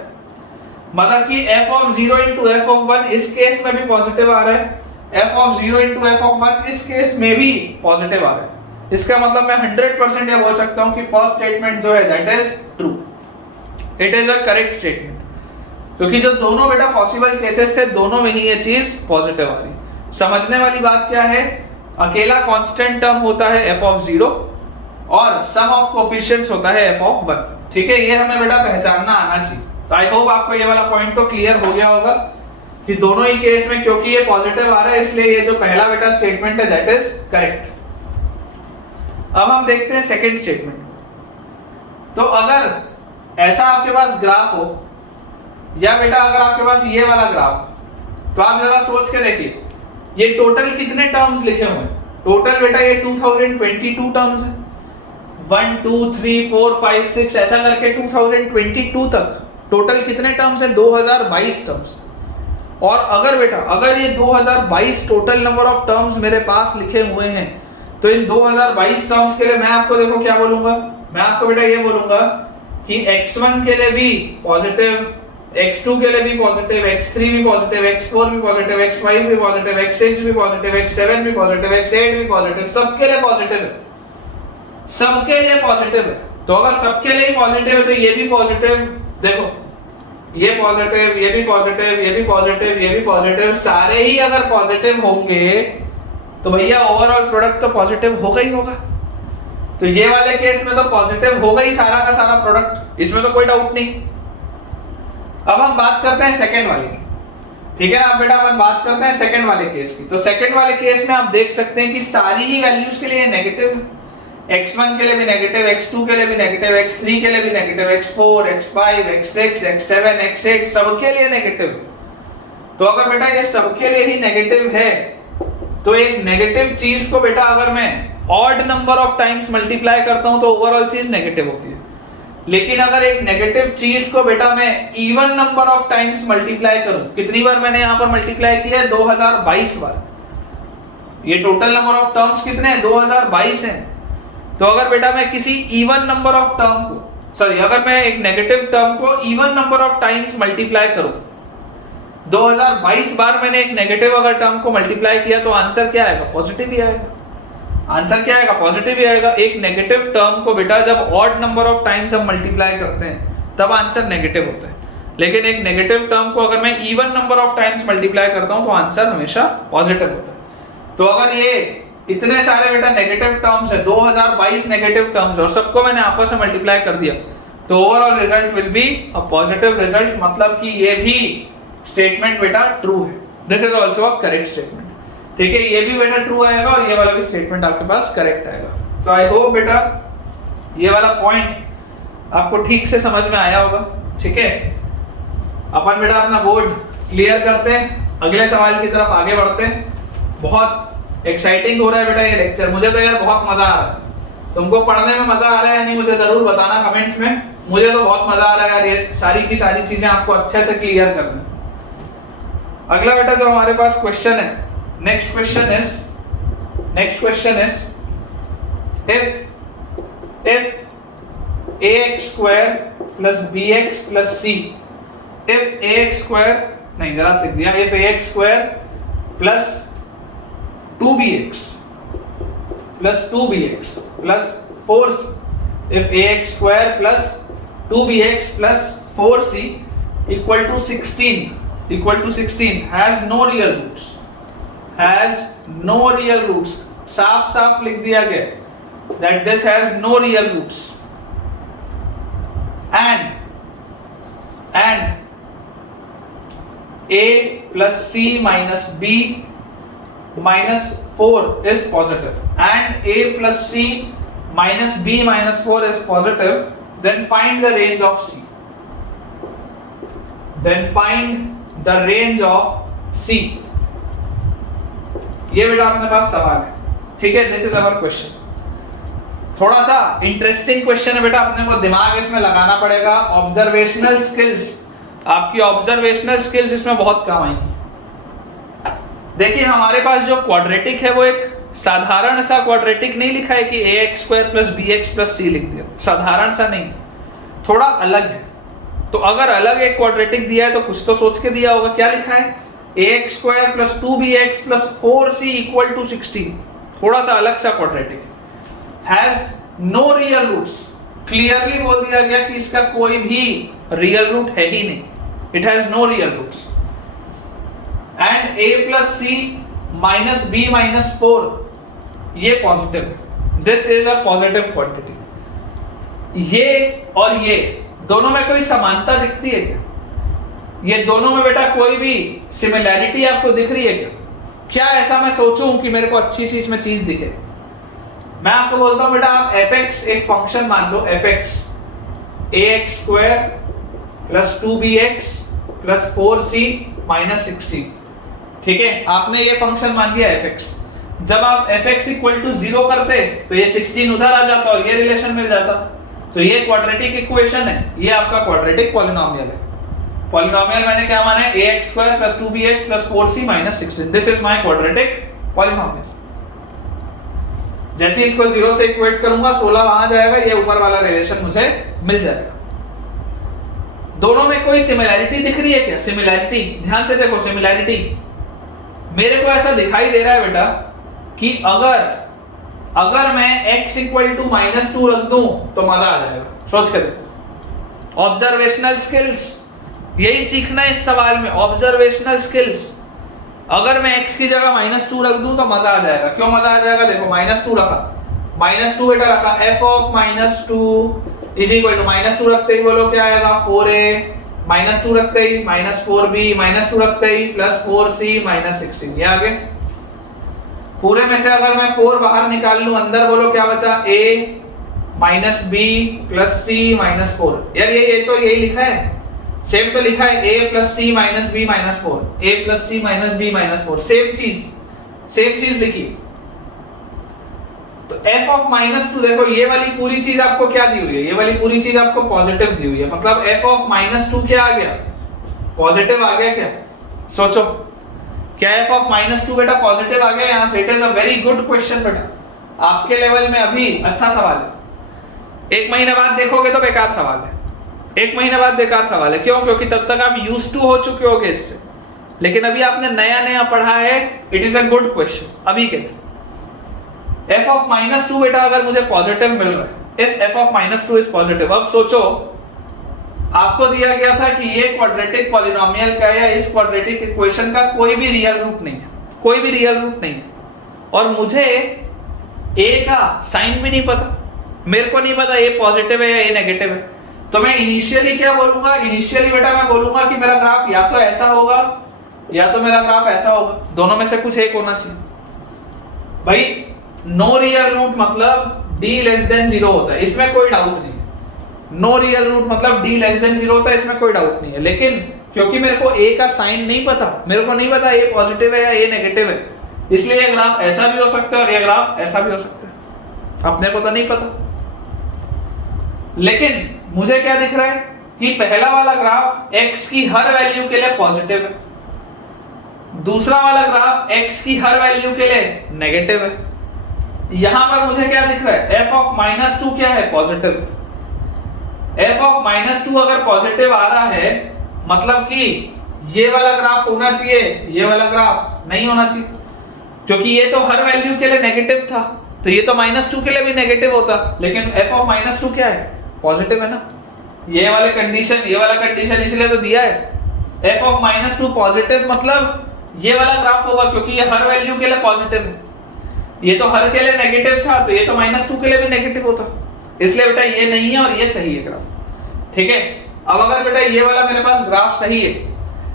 मतलब कि f of 0 into f of 1 इस केस में भी पॉजिटिव आ रहा है, f of 0 into f of 1 इस केस में भी पॉजिटिव आ रहा है। इसका मतलब मैं 100% ये बोल सकता हूं कि फर्स्ट स्टेटमेंट जो है that is true, it is a correct statement, क्योंकि जो दोनों बेटा पॉसिबल केसेस थे, दोनों में ही ये चीज पॉजिटिव आ रही। समझने वाली बात क्या है, अकेला कांस्टेंट टर्म होता है f ऑफ 0 और सम ऑफ कोएफिशिएंट्स होता है f ऑफ 1। ठीक है, ये हमें बेटा पहचानना आना चाहिए। तो आई होप आपको ये वाला पॉइंट तो क्लियर हो गया होगा कि दोनों ही केस में क्योंकि ये पॉजिटिव आ रहा है, इसलिए ये जो पहला बेटा स्टेटमेंट है दैट इज करेक्ट। अब हम देखते हैं सेकंड स्टेटमेंट। तो अगर ऐसा आपके पास ग्राफ हो, या बेटा अगर आपके पास ये वाला ग्राफ, तो आप जरा सोच के देखिए ये टोटल कितने टर्म्स लिखे हुए हैं। टोटल बेटा ये 2022 टर्म्स है, 1 2 3 4 5 6 ऐसा करके 2022 तक टोटल कितने टर्म्स है, 2022 टर्म्स। और अगर बेटा अगर ये 2022 टोटल नंबर ऑफ टर्म्स मेरे पास लिखे हुए हैं, तो इन 2022 टर्म्स के लिए मैं आपको देखो क्या बोलूंगा, मैं आपको बेटा ये बोलूंगा कि x1 के लिए भी पॉजिटिव, x2 के लिए भी पॉजिटिव, x3 भी पॉजिटिव, x4 भी पॉजिटिव, x5 भी पॉजिटिव, x6 भी पॉजिटिव, x7 भी पॉजिटिव, x8 भी पॉजिटिव, सबके लिए पॉजिटिव है, सबके लिए पॉजिटिव है। तो अगर सबके लिए पॉजिटिव है तो ये भी पॉजिटिव, देखो ये पॉजिटिव, ये भी पॉजिटिव, ये भी पॉजिटिव, ये भी पॉजिटिव, सारे ही अगर पॉजिटिव होंगे तो भैया ओवरऑल प्रोडक्ट तो पॉजिटिव होगा ही होगा। तो ये वाले केस में तो पॉजिटिव होगा ही सारा का सारा प्रोडक्ट, इसमें तो कोई डाउट नहीं। अब हम बात करते हैं सेकंड वाले की, ठीक है ना बेटा, अपन बात करते हैं सेकंड वाले केस की। तो सेकंड वाले केस में आप देख सकते हैं कि सारी ही वैल्यूज के लिए नेगेटिव है, x1 के लिए भी नेगेटिव, x2 के लिए भी नेगेटिव, x3 के लिए भी negative, x4 x5 x6 x7 x8 सबके लिए नेगेटिव। तो अगर बेटा ये सबके लिए ही नेगेटिव है, तो एक नेगेटिव चीज को बेटा अगर मैं odd number of times multiply करता हूं तो ओवरऑल चीज नेगेटिव होती है। लेकिन अगर एक नेगेटिव चीज को बेटा मैं even number of times multiply करूं, कितनी बार मैंने यहां पर मल्टीप्लाई किया है, 2022 बार। ये टोटल नंबर ऑफ टर्म्स कितने हैं, 2022 हैं। तो अगर बेटा मैं किसी इवन नंबर ऑफ टर्म को, सॉरी अगर मैं एक नेगेटिव टर्म को even number of times multiply करूं, 2022 बार मैंने एक नेगेटिव अगर टर्म को मल्टीप्लाई किया, तो आंसर क्या आएगा, पॉजिटिव ही आएगा। आंसर क्या आएगा, पॉजिटिव ही आएगा। एक नेगेटिव टर्म को बेटा जब ऑड नंबर ऑफ टाइम्स हम मल्टीप्लाई करते हैं तब आंसर नेगेटिव होता है, लेकिन एक नेगेटिव टर्म को अगर मैं even number of times multiply करता हूं तो आंसर हमेशा पॉजिटिव होता है। तो अगर ये इतने सारे बेटा नेगेटिव टर्म्स है, 2022 नेगेटिव टर्म्स, और सबको मैंने आपस में मल्टीप्लाई कर दिया, तो overall result will be a positive result, मतलब कि ये भी स्टेटमेंट बेटा ट्रू है। This is also a correct statement. ठीक है, ये भी बेटा ट्रू आएगा और ये वाला भी स्टेटमेंट आपके पास करेक्ट आएगा। तो आई होप बेटा ये वाला पॉइंट आपको ठीक से समझ में आया होगा। ठीक है, अपन बेटा अपना बोर्ड क्लियर करते हैं, अगले सवाल की तरफ आगे बढ़ते हैं। बहुत एक्साइटिंग हो रहा है बेटा ये लेक्चर, मुझे तो यार बहुत मजा आ रहा है। तुमको पढ़ने में मजा आ रहा है या नहीं मुझे जरूर बताना कमेंट्स में। मुझे तो बहुत मजा आ रहा है यार, ये सारी की सारी चीजें आपको अच्छे से क्लियर करना। अगला बेटा जो हमारे पास क्वेश्चन है, next question is if square plus bx plus c. If ax square, नहीं गलत लिख दिया, if ax square plus 2bx plus 2bx plus 4c, if ax square plus 2bx plus 4c equal to 16 has no real roots, has no real roots. साफ साफ लिख दिया गया that this has no real roots, and a plus c minus b minus 4 is positive, and a plus c minus b minus 4 is positive, then find the range of c. Then find the range of c. ये बेटा अपने पास सवाल है, ठीक है. This is our question. थोड़ा सा इंटरेस्टिंग क्वेश्चन है बेटा, अपने को दिमाग इसमें लगाना पड़ेगा. ऑब्जर्वेशनल स्किल्स, आपकी ऑब्जर्वेशनल स्किल्स इसमें बहुत काम आएंगी. देखिए हमारे पास जो क्वाड्रेटिक है वो एक साधारण सा क्वाड्रेटिक नहीं लिखा है कि ax square plus bx plus c लिख दिया. साधारण सा नहीं, थोड़ा अलग है. तो अगर अलग एक क्वाड्रेटिक दिया है तो कुछ तो सोच के दिया होगा. क्या लिखा है? ax square plus 2bx plus 4c equal to 16. थोड़ा सा अलग सा quadratic. Has no real roots. Clearly बोल दिया गया कि इसका कोई भी रियल रूट है ही नहीं. It has no real roots. And a plus c minus b minus 4 ये पॉजिटिव है. This is a positive quantity. ये और ये दोनों में कोई समानता दिखती है क्या? ये दोनों में बेटा कोई भी सिमिलैरिटी आपको दिख रही है क्या? क्या ऐसा मैं सोचूं कि मेरे को अच्छी सी इसमें चीज दिखे? मैं आपको बोलता हूं बेटा, आप fx एक फंक्शन मान लो, fx ax square plus 2bx plus 4c minus 16. ठीक है, आपने ये फंक्शन मान लिया fx. जब आप fx इक्वल टू 0 करते तो ये 16 उधर आ जाता और ये रिलेशन मिल जाता. तो ये क्वाड्रेटिक इक्वेशन है, ये आपका क्वाड्रेटिक पॉलिनोमियल है. पॉलिनोमियल मैंने क्या माना है? ax square plus 2bx plus 4c minus 16. This is my quadratic polynomial. जैसे इसको 0 से इक्वेट करूंगा 16 वहां जाएगा, ये ऊपर वाला रिलेशन मुझे मिल जाएगा. दोनों में कोई सिमिलैरिटी दिख रही है क्या? सिमिलैरिटी ध्यान से देखो. सिमिलैरिटी मेरे को ऐसा दिखाई दे रहा है बेटा कि अगर मैं x इक्वल टू माइनस 2 रख दूं तो मजा आ जाएगा. सोच कर देखो. ऑब्जर्वेशनल स्किल्स, यही सीखना है इस सवाल में. Observational skills. अगर मैं x की जगह माइनस 2 रख दूं तो मजा आ जाएगा. क्यों मजा आ जाएगा? देखो माइनस 2 रखा, माइनस 2 बेटा रखा, f of minus 2 is equal to minus 2 रखते ही बोलो क्या आएगा? 4a माइनस 2 रखते ही माइनस 4b माइनस 2 रखते ही प्लस 4c माइनस 16. ये आगे पूरे में से अगर मैं 4 बाहर निकाल लूं, अंदर बोलो क्या बचा? a minus b plus c minus 4. यार ये तो यही लिखा है, सेम तो लिखा है a plus c minus b minus 4, a plus c minus b minus 4. Same चीज लिखी. तो f ऑफ माइनस 2 देखो, ये वाली पूरी चीज आपको क्या दी हुई है? ये वाली पूरी चीज आपको पॉजिटिव दी हुई है. मतलब f ऑफ माइनस 2 क्या आ गया? पॉजिटिव आ गया क्या? सोचो, क्या f ऑफ माइनस 2 बेटा पॉजिटिव आ गया यहां से? It is a very good question बेटा. आपके लेवल में अभी अच्छा सवाल है. 1 महीने बाद देखोगे तो बेकार सवाल है. 1 महीने बाद बेकार सवाल है. क्यों? क्योंकि तब तक आप यूज्ड टू हो चुके होगे इससे. लेकिन अभी आपने नया पढ़ा है. It is a good question अभी के लिए. f ऑफ माइनस 2 बेटा अगर मुझे पॉजिटिव मिल रहा है, if f of minus 2 is positive. अब सोचो, आपको दिया गया था कि ये क्वाड्रेटिक पॉलिनोमियल का या इस क्वाड्रेटिक इक्वेशन का कोई भी रियल रूट नहीं है. कोई भी रियल रूट नहीं है. और मुझे a का साइन भी नहीं पता. मेरे को नहीं पता a पॉजिटिव है या a नेगेटिव है. तो मैं इनिशियली क्या बोलूंगा? इनिशियली बेटा मैं बोलूंगा कि मेरा ग्राफ या तो ऐसा होगा या तो मेरा ग्राफ ऐसा होगा. दोनों में से कुछ एक होना चाहिए. भाई नो रियल रूट मतलब d लेस देन 0 होता है, इसमें कोई डाउट नहीं है. नो रियल रूट मतलब d लेस देन 0 होता है, इसमें कोई डाउट नहीं है. लेकिन क्योंकि मेरे को a का साइन नहीं पता, मेरे को नहीं पता a पॉजिटिव है या a नेगेटिव है, इसलिए ये ग्राफ ऐसा भी हो सकता है और ये ग्राफ ऐसा भी हो सकता है. अपने को तो नहीं पता. लेकिन मुझे क्या दिख रहा है कि पहला वाला ग्राफ x की हर वैल्यू के लिए पॉजिटिव है, दूसरा वाला ग्राफ x की हर वैल्यू के लिए नेगेटिव है. यहां पर मुझे क्या दिख रहा है? f ऑफ माइनस 2 क्या है? पॉजिटिव. f ऑफ -2 अगर पॉजिटिव आ रहा है मतलब कि ये वाला ग्राफ होना चाहिए, ये वाला ग्राफ नहीं होना चाहिए, क्योंकि ये तो हर वैल्यू के लिए नेगेटिव था, तो ये तो -2 के लिए भी नेगेटिव होता, लेकिन f ऑफ -2 क्या है, पॉजिटिव है ना। ये वाला कंडीशन इसलिए तो दिया है। f ऑफ -2 पॉजिटिव मतलब ये वाला ग्राफ होगा, क्योंकि ये हर वैल्यू के लिए पॉजिटिव है, ये तो हर के लिए नेगेटिव था, तो ये तो -2 के लिए भी नेगेटिव होता, इसलिए बेटा ये नहीं है और ये सही है ग्राफ। ठीक है, अब अगर बेटा ये वाला मेरे पास ग्राफ सही है,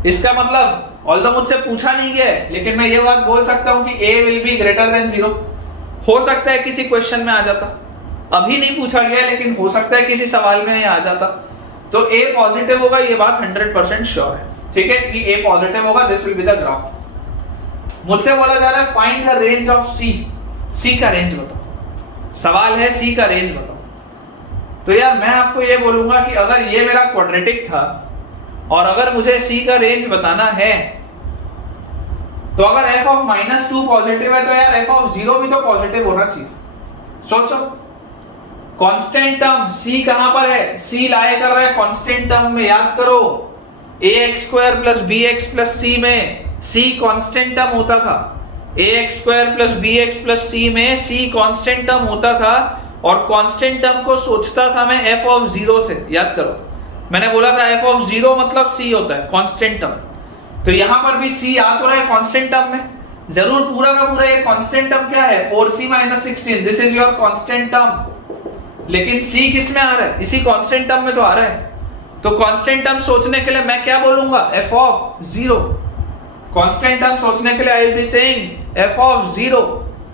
इसका मतलब ऑल्दो मुझसे पूछा नहीं गया है, लेकिन मैं ये बात बोल सकता हूं कि a will be greater then 0। हो सकता है किसी क्वेश्चन में आ जाता, अभी नहीं पूछा गया, लेकिन हो सकता है किसी सवाल में आ जाता, तो a पॉजिटिव होगा, ये बात 100% श्योर है। ठीक है कि a पॉजिटिव होगा, this will be the graph. मुझसे बोला जा रहा है find the range of c का रेंज बताओ, सवाल है c का रेंज बताओ। तो यार मैं आपको ये बोलूंगा कि अगर ये मेरा क्वाड्रेटिक था और अगर मुझे c का रेंज बताना है, तो अगर f ऑफ -2 पॉजिटिव है तो यार f ऑफ 0 भी तो पॉजिटिव होना चाहिए। सोचो, कांस्टेंट टर्म c कहां पर है, c लाए कर रहा है कांस्टेंट टर्म में, याद करो ax² + bx + c में c कांस्टेंट टर्म होता था, ax² + bx + c में c कांस्टेंट टर्म होता था, और कांस्टेंट टर्म को सोचता था मैं f ऑफ 0 से। याद करो मैंने बोला था f ऑफ 0 मतलब c होता है कांस्टेंट टर्म, तो यहां पर भी c आ तो रहा है कांस्टेंट टर्म में, जरूर पूरा का पूरा ये कांस्टेंट टर्म क्या है 4c - 16, this is your constant term, लेकिन c किस में आ रहा है, इसी कांस्टेंट टर्म में तो आ रहा है। तो कांस्टेंट टर्म सोचने के लिए मैं क्या बोलूंगा, f ऑफ 0। कांस्टेंट टर्म सोचने के लिए I will be saying f of 0।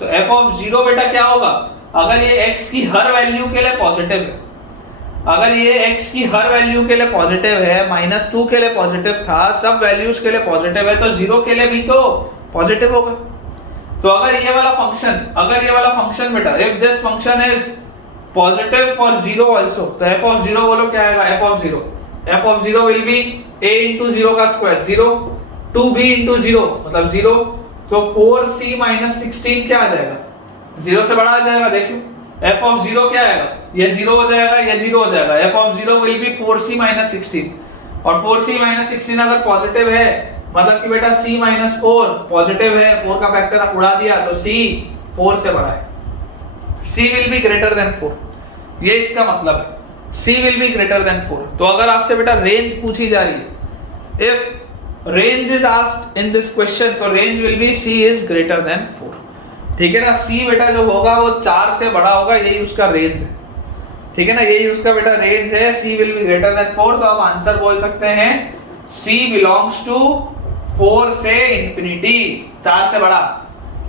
तो f ऑफ 0 बेटा क्या होगा, अगर ये x की हर वैल्यू के लिए पॉजिटिव है, अगर ये x की हर वैल्यू के लिए पॉजिटिव है, -2 के लिए पॉजिटिव था, सब वैल्यूज के लिए पॉजिटिव है, तो 0 के लिए भी तो पॉजिटिव होगा। तो अगर ये वाला फंक्शन बेटा, if this function is positive for 0 also, तो f ऑफ 0 बोलो क्या आएगा, f of 0 will be a * 0 का स्क्वायर 0, 2b * 0 मतलब 0, तो 4c - 16 क्या आ जाएगा, 0 से बड़ा आ जाएगा। देखो f ऑफ 0 क्या आएगा, ये 0 हो जाएगा, ये 0 हो जाएगा, f of 0 will be 4c - 16, और 4c - 16 अगर पॉजिटिव है मतलब कि बेटा c - 4 पॉजिटिव है, 4 का फैक्टर उड़ा दिया तो c 4 से बड़ा है, c will be greater than 4, ये इसका मतलब है c will be greater than 4। तो अगर आपसे बेटा रेंज पूछी जा रही है, if range is asked in this question, तो range will be c is greater than 4। ठीक है ना, c बेटा जो होगा वो 4 से बड़ा होगा, यही उसका रेंज है। ठीक है ना, यही उसका बेटा रेंज है, c will be greater than 4। तो आप आंसर बोल सकते हैं c बिलोंग्स टू 4 से इंफिनिटी, 4 से बड़ा,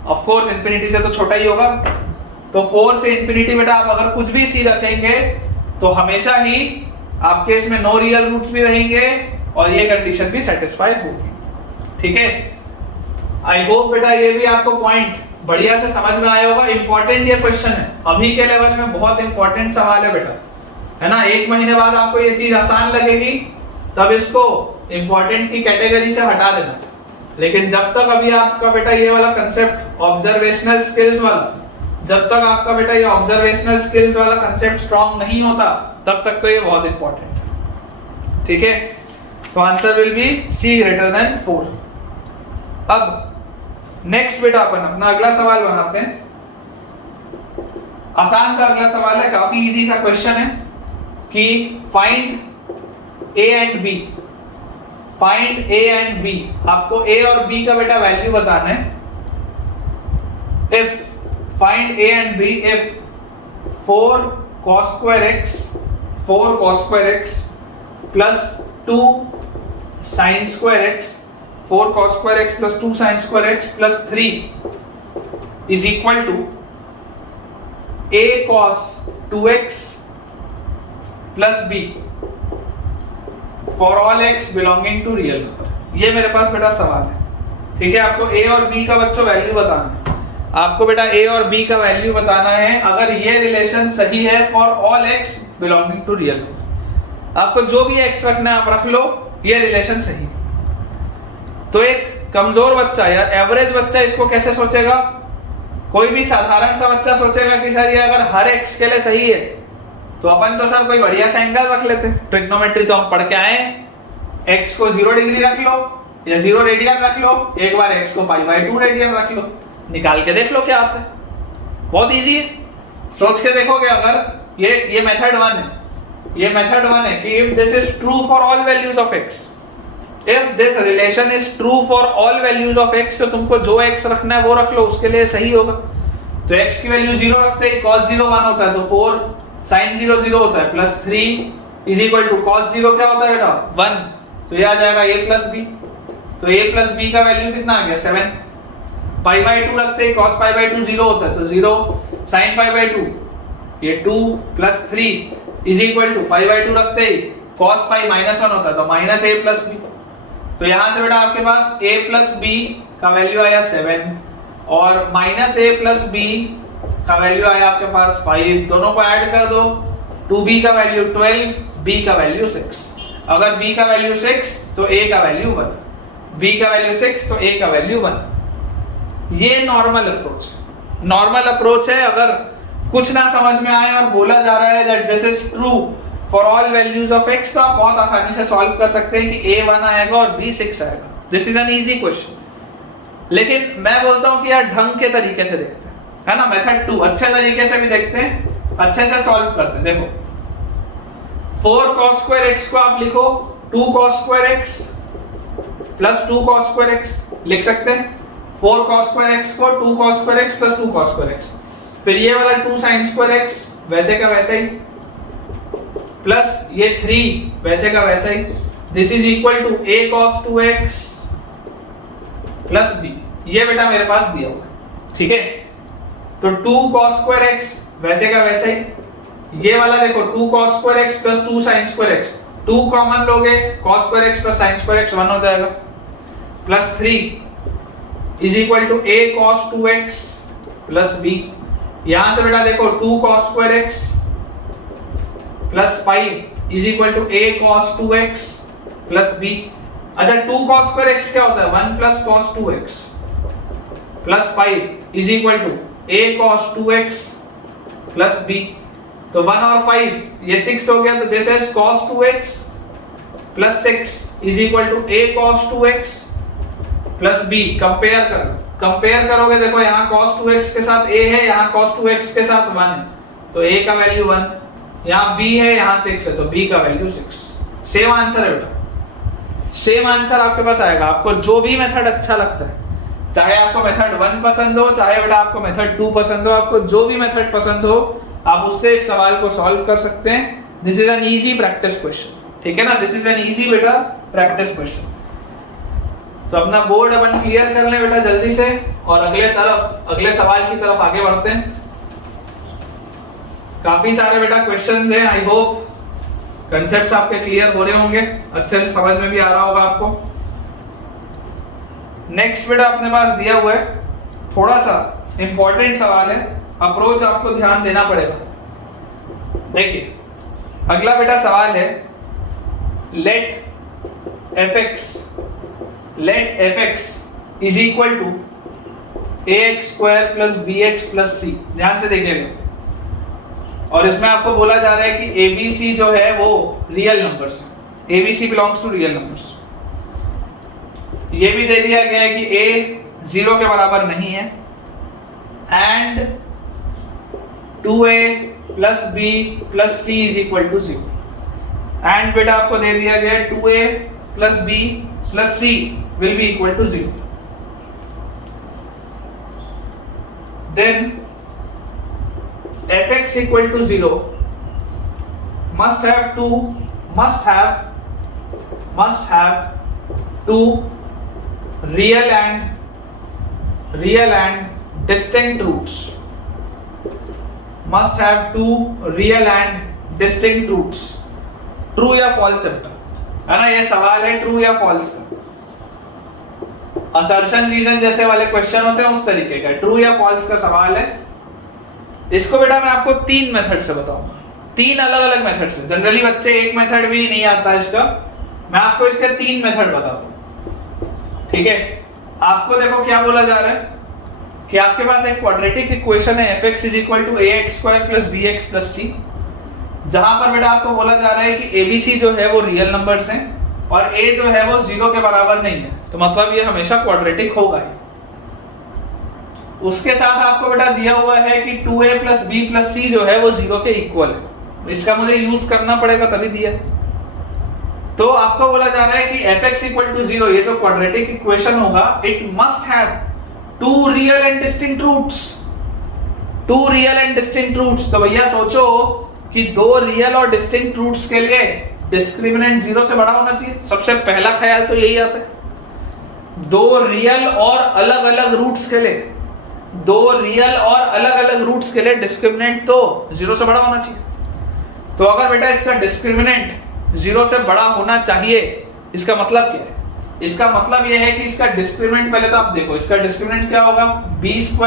ऑफ कोर्स इंफिनिटी से तो छोटा ही होगा, तो 4 से इंफिनिटी बेटा आप अगर कुछ भी c रखेंगे तो हमेशा ही आपके इसमें नो रियल रूट्स भी रहेंगे और ये कंडीशन भी सेटिस्फाई होगी। ठीक है, आई होप बेटा ये भी आपको पॉइंट बढ़िया से समझ में आया होगा। इंपॉर्टेंट ये क्वेश्चन है, अभी के लेवल में बहुत इंपॉर्टेंट सवाल है बेटा, है ना। 1 महीने बाद आपको ये चीज आसान लगेगी, तब इसको इंपॉर्टेंट की कैटेगरी से हटा देना, लेकिन जब तक अभी आपका बेटा ये वाला कंसेप्ट ऑब्जर्वेशनल स्किल्स वाला, जब तक आपका बेटा ये ऑब्जर्वेशनल स्किल्स वाला कंसेप्ट स्ट्रांग नहीं होता, तब तक तो ये बहुत इंपॉर्टेंट है। ठीक है, तो answer will be c greater than 4। अब नेक्स्ट बेटा अपन अपना अगला सवाल बनाते हैं। आसान सा अगला सवाल है, काफी इजी सा क्वेश्चन है कि find a and b, find a and b, आपको a और b का बेटा वैल्यू बताना है। If find a and b if 4 cos square x plus 2 sin square x, 4 cos square x plus 2 sin square x plus 3 is equal to a cos 2x plus b for all x belonging to real number। ये मेरे पास बेटा सवाल है। ठीक है, आपको a और b का बच्चों वैल्यू बताना है, आपको बेटा a और b का वैल्यू बताना है। अगर ये रिलेशन सही है for all x belonging to real number, आपको जो भी x रखना है आप रख लो, ये रिलेशन सही है। तो एक कमजोर बच्चा, यार एवरेज बच्चा इसको कैसे सोचेगा, कोई भी साधारण सा बच्चा सोचेगा कि सर ये अगर हर x के लिए सही है तो अपन तो सर कोई बढ़िया सा एंगल रख लेते, ट्रिग्नोमेट्री तो हम पढ़ के आए, x को 0 डिग्री रख लो या 0 रेडियन रख लो, एक बार x को π/2 रेडियन रख लो, निकाल के देख लो क्या आता है, बहुत इजी है। सोच के देखोगे अगर ये मेथड 1 है, ये मेथड 1 है कि if this is true for all values of x, if this relation is true for all values of x, तो तुमको जो x रखना है वो रख लो, उसके लिए सही होगा। तो x की वैल्यू 0 रखते ही cos 0 1 होता है, तो 4 sin 0 0 होता है, plus 3 is equal to cos 0 क्या होता है बेटा 1, तो ये आ जाएगा a प्लस b, तो a प्लस b का वैल्यू कितना आ गया 7, π/2 रखते ही cos π/2 0 होता है, तो 0 sin π/2 ये 2 प्लस 3 इज इक्वल टू π/2 रखते ही cos π -1 होता है, तो माइनस a प्लस b, तो यहां से बेटा आपके पास a प्लस b का वैल्यू आया 7 और माइनस a प्लस b का वैल्यू आया आपके पास 5, दोनों को ऐड कर दो, 2b का वैल्यू 12, b का वैल्यू 6, अगर b का वैल्यू 6 तो a का वैल्यू 1, b का वैल्यू 6 तो a का वैल्यू 1। ये नॉर्मल अप्रोच है, नॉर्मल अप्रोच है। अगर कुछ ना समझ में आए और बोला जा रहा है that this is true for all values of x, तो आप बहुत आसानी से सॉल्व कर सकते हैं कि a 1 आएगा और b 6 आएगा। This is an easy question. लेकिन मैं बोलता हूं कि यार ढंग के तरीके से देखते हैं, है ना, मेथड 2 अच्छे तरीके से भी देखते हैं, अच्छे से सॉल्व करते हैं। देखो 4 cos square x को आप लिखो 2 cos square x plus 2 cos square x लिख सकते हैं। 4 cos square x को 2 cos square x plus 2 cos square x, फिर ये वाला 2 sin square x वैसे का वैसे ही, प्लस ये 3 वैसे का वैसा ही, this is equal to a cos 2x plus b, ये बेटा मेरे पास दिया हुआ है, ठीक है। तो 2 cos square x वैसे का वैसा ही, ये वाला देखो 2 cos square x plus 2 sin square x, 2 common लोगे cos square x plus sin square x 1 हो जाएगा, plus 3 is equal to a cos 2x plus b, यहां से बेटा देखो 2 cos square x plus 5 is equal to a cos 2x plus b। अच्छा 2 cos square x क्या होता है 1 plus cos 2x plus 5 is equal to a cos 2x plus b, तो 1 और 5 ये 6 हो गया, तो this is cos 2x plus 6 is equal to a cos 2x plus b। Compare करोगे, देखो यहाँ cos 2x के साथ a है, यहाँ cos 2x के साथ 1 है, तो a का वैल्यू 1, यहाँ b है, यहाँ 6 है, तो b का वैल्यू 6। सेम आंसर है बेटा, सेम आंसर आपके पास आएगा। आपको जो भी मेथड अच्छा लगता है, चाहे आपको मेथड 1 पसंद हो, चाहे बेटा आपको मेथड 2 पसंद हो, आपको जो भी मेथड पसंद हो, आप उससे इस सवाल को सॉल्व कर सकते हैं। This is an easy practice question, ठीक है ना, दिस इज एन इजी बेटा प्रैक्टिस क्वेश्चन। तो अपना बोर्ड अपन क्लियर कर लें बेटा जल्दी से, और अगले सवाल की तरफ आगे बढ़ते हैं। काफी सारे बेटा क्वेश्चंस हैं, आई होप कंसेप्ट्स आपके क्लियर हो रहे होंगे, अच्छे से समझ में भी आ रहा होगा आपको। नेक्स्ट बेटा अपने पास दिया हुआ है, थोड़ा सा इंपॉर्टेंट सवाल है, अप्रोच आपको ध्यान देना पड़ेगा। देखिए अगला बेटा सवाल है, let fx is equal to ax square plus bx plus c। ध्यान से देखिएगा, और इसमें आपको बोला जा रहा है कि abc जो है वो रियल नंबर्स है, abc belongs to real numbers. ये भी दे दिया गया है कि a 0 के बराबर नहीं है, and 2a plus b plus c is equal to 0। And बेटा आपको दे दिया गया है 2a plus b plus c will be equal to 0. Then fx equal to 0 must have two real and distinct roots. Must have two real and distinct roots. True या false है ना, ये सवाल है ट्रू या फॉल्स का। असर्शन रीजन जैसे वाले क्वेश्चन होते हैं उस तरीके का, ट्रू या फॉल्स का सवाल है। इसको बेटा मैं आपको 3 मेथड से बताऊंगा, 3 अलग अलग मेथड से। जनरली बच्चे एक मेथड भी नहीं आता इसका, मैं आपको इसके 3 मेथड बताता हूं, ठीक है। आपको देखो क्या बोला जा रहा है कि आपके पास एक क्वाड्रेटिक इक्वेशन है fx is equal to ax square plus bx plus c। जहां पर बेटा आपको बोला जा रहा है कि एबीसी जो है वो रियल नंबर्स हैं और ए जो है वो 0 के बराबर नहीं है, तो मतलब ये हमेशा क्वाड्रेटिक होगा ही। उसके साथ आपको बेटा दिया हुआ है कि 2a + b + c जो है वो 0 के इक्वल है। इसका मुझे यूज करना पड़ेगा तभी दिया है। तो आपको बोला जा रहा है कि fx = 0, ये जो क्वाड्रेटिक इक्वेशन होगा, it must have two real and distinct roots. Two real and distinct roots, तो भैया सोचो कि दो रियल और डिस्टिंक्ट रूट्स के लिए डिस्क्रिमिनेंट 0 से बड़ा होना चाहिए। सबसे पहला ख्याल तो यही आता है। दो रियल और अलग अलग रूट्स के लिए, दो रियल और अलग अलग रूट्स के लिए डिस्क्रिमिनेंट तो 0 से बड़ा होना चाहिए। तो अगर बेटा इसका डिस्क्रिमिनेंट 0 से बड़ा होना चाहिए, इसका मतलब क्या है? इसका मतलब यह है कि इसका डिस्क्रिमिनेंट, पहले तो आप देखो इसका डिस्क्रिमिनेंट क्या होगा, b² -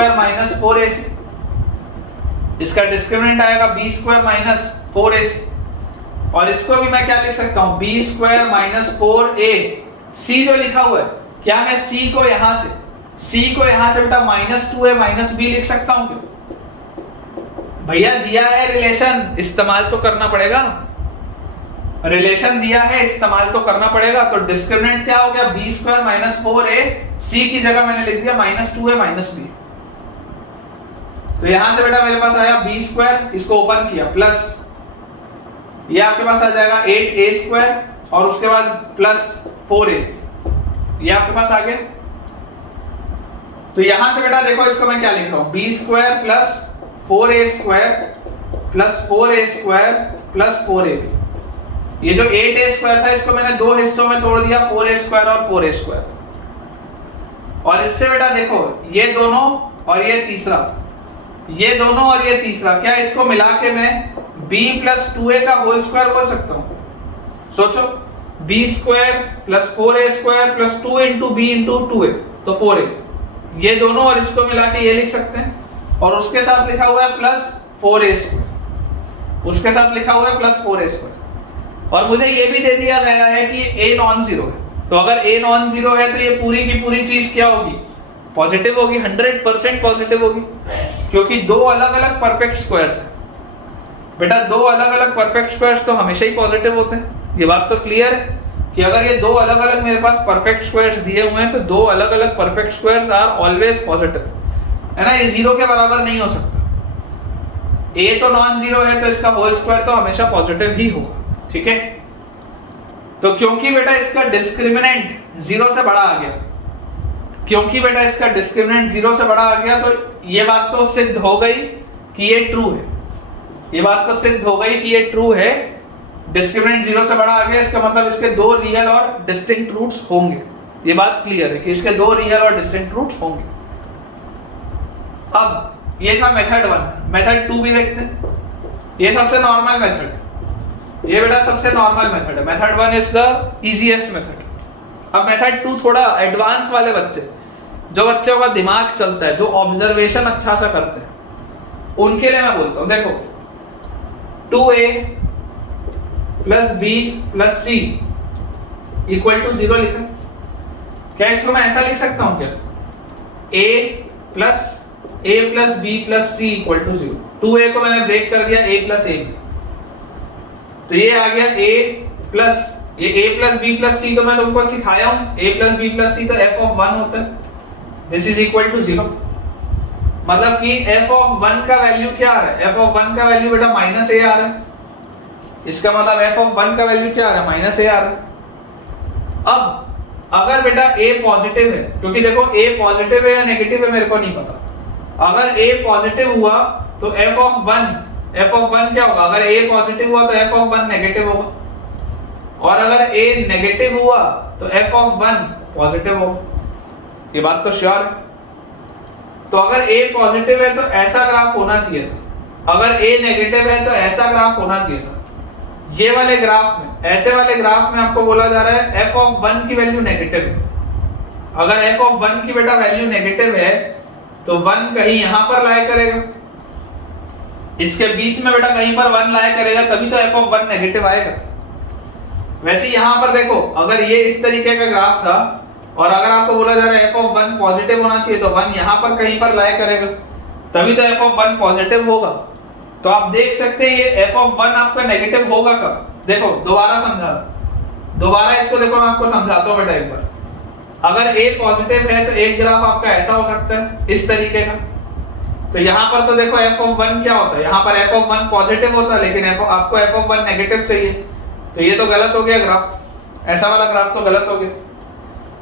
4ac। इसका डिस्क्रिमिनेंट आएगा b² - 4ac, और इसको भी मैं क्या लिख सकता हूं, b² - 4ac जो लिखा हुआ है। क्या मैं c को यहां से बेटा -2a - b लिख सकता हूं क्यों? भैया दिया है रिलेशन, इस्तेमाल तो करना पड़ेगा। रिलेशन दिया है, इस्तेमाल तो करना पड़ेगा। तो डिस्क्रिमिनेंट क्या हो गया, b² - 4ac की जगह मैंने लिख दिया -2a - b। तो यहां से बेटा मेरे पास आया b², इसको ओपन किया, प्लस ये आपके पास आ जाएगा 8a² और उसके बाद प्लस 4a, ये आपके पास आ गया। तो यहां से बेटा देखो इसको मैं क्या लिख रहा हूं, b² + 4a² + 4a² + 4ab। ये जो 8a² था इसको मैंने दो हिस्सों में तोड़ दिया, 4a² और 4a²। और इससे बेटा देखो ये दोनों और ये तीसरा, ये दोनों और ये तीसरा, क्या इसको मिला के मैं b + 2a का होल स्क्वायर बोल सकता हूं? सोचो, b² + 4a² + 2 × b × 2a, तो 4a, ये दोनों और इसको मिला के ये लिख सकते हैं। और उसके साथ लिखा हुआ है प्लस 4a², उसके साथ लिखा हुआ है प्लस 4a²। और मुझे ये भी दे दिया गया है कि a नॉन जीरो है। तो अगर a नॉन जीरो है तो ये पूरी की पूरी चीज क्या होगी, पॉजिटिव होगी, 100% पॉजिटिव होगी, क्योंकि दो अलग अलग परफेक्ट स्क्वायर्स हैं। बेटा दो अलग अलग परफेक्ट स्क्वायर्स तो हमेशा ही पॉजिटिव होते हैं। ये बात तो क्लियर है कि अगर ये दो अलग अलग मेरे पास परफेक्ट स्क्वायर्स दिए हुए हैं तो दो अलग अलग perfect squares are always positive, है ना। ये 0 के बराबर नहीं हो सकता। a तो नॉन जीरो है तो इसका होल स्क्वायर तो हमेशा पॉजिटिव ही होगा, ठीक है। तो क्योंकि बेटा इसका डिस्क्रिमिनेंट 0 से बड़ा आ गया, क्योंकि बेटा इसका डिस्क्रिमिनेंट 0 से बड़ा आ गया, तो ये बात तो सिद्ध हो गई कि ये ट्रू है। ये बात तो सिद्ध हो गई कि ये ट्रू है। डिस्क्रिमिनेंट 0 से बड़ा आ गया, इसका मतलब इसके दो रियल और डिस्टिंक्ट रूट्स होंगे। ये बात क्लियर है कि इसके दो रियल और डिस्टिंक्ट रूट्स होंगे। अब ये था मेथड 1। मेथड 2 भी देखते हैं। ये सबसे नॉर्मल मेथड है। ये बेटा सबसे नॉर्मल मेथड है। Method 1 is the easiest method. अब मेथड 2 थोड़ा एडवांस वाले बच्चे, जो बच्चों का दिमाग चलता है, जो ऑब्जर्वेशन अच्छा सा करते हैं, उनके लिए मैं बोलता हूं, देखो 2a + b + c = 0 लिखा। क्या इसको मैं ऐसा लिख सकता हूं क्या, a + b + c = 0। 2a को मैंने ब्रेक कर दिया a + a, तो ये आ गया a प्लस ये a + b + c, तो मैं तुमको सिखाया हूं a + b + c तो f(1) होता है। This is equal to 0। मतलब कि f(1) का वैल्यू क्या आ रहा है, f(1) का वैल्यू बेटा -a आ रहा है। इसका मतलब f(1) का वैल्यू क्या आ रहा है, -a आ रहा है। अब अगर बेटा a पॉजिटिव है, क्योंकि देखो a पॉजिटिव है या नेगेटिव है मेरे को नहीं पता, अगर a पॉजिटिव हुआ तो f(1) क्या होगा, अगर a पॉजिटिव हुआ तो f(1) नेगेटिव होगा, और अगर a नेगेटिव हुआ तो f(1) पॉजिटिव होगा। ये बात तो श्योर है। तो अगर a पॉजिटिव है तो ऐसा ग्राफ होना चाहिए था, अगर a नेगेटिव है तो ऐसा ग्राफ होना चाहिए था। ये वाले ग्राफ में, ऐसे वाले ग्राफ में आपको बोला जा रहा है f(1) की वैल्यू नेगेटिव है। अगर f(1) की बेटा वैल्यू नेगेटिव है तो 1 कहीं यहां पर लाया करेगा, इसके बीच में बेटा कहीं पर 1 लाया करेगा, तभी तो f(1) नेगेटिव आएगा। वैसे यहां पर देखो, अगर ये इस तरीके का ग्राफ था और अगर आपको बोला जा रहा है f(1) पॉजिटिव होना चाहिए, तो 1 यहां पर कहीं पर लाया करेगा, तभी तो f(1) पॉजिटिव होगा। तो आप देख सकते हैं ये f(1) आपका नेगेटिव होगा कब? देखो दोबारा इसको देखो, मैं आपको समझाता हूं बेटा एक बार। अगर a पॉजिटिव है तो एक ग्राफ आपका ऐसा हो सकता है, इस तरीके का। तो यहाँ पर तो देखो f(1) क्या होता है, यहाँ पर f(1) पॉजिटिव होता है, लेकिन आपको f(1) नेगेटिव चाहिए, तो ये तो गलत हो गया ग्राफ, ऐसा वाला ग्राफ तो गलत हो गया।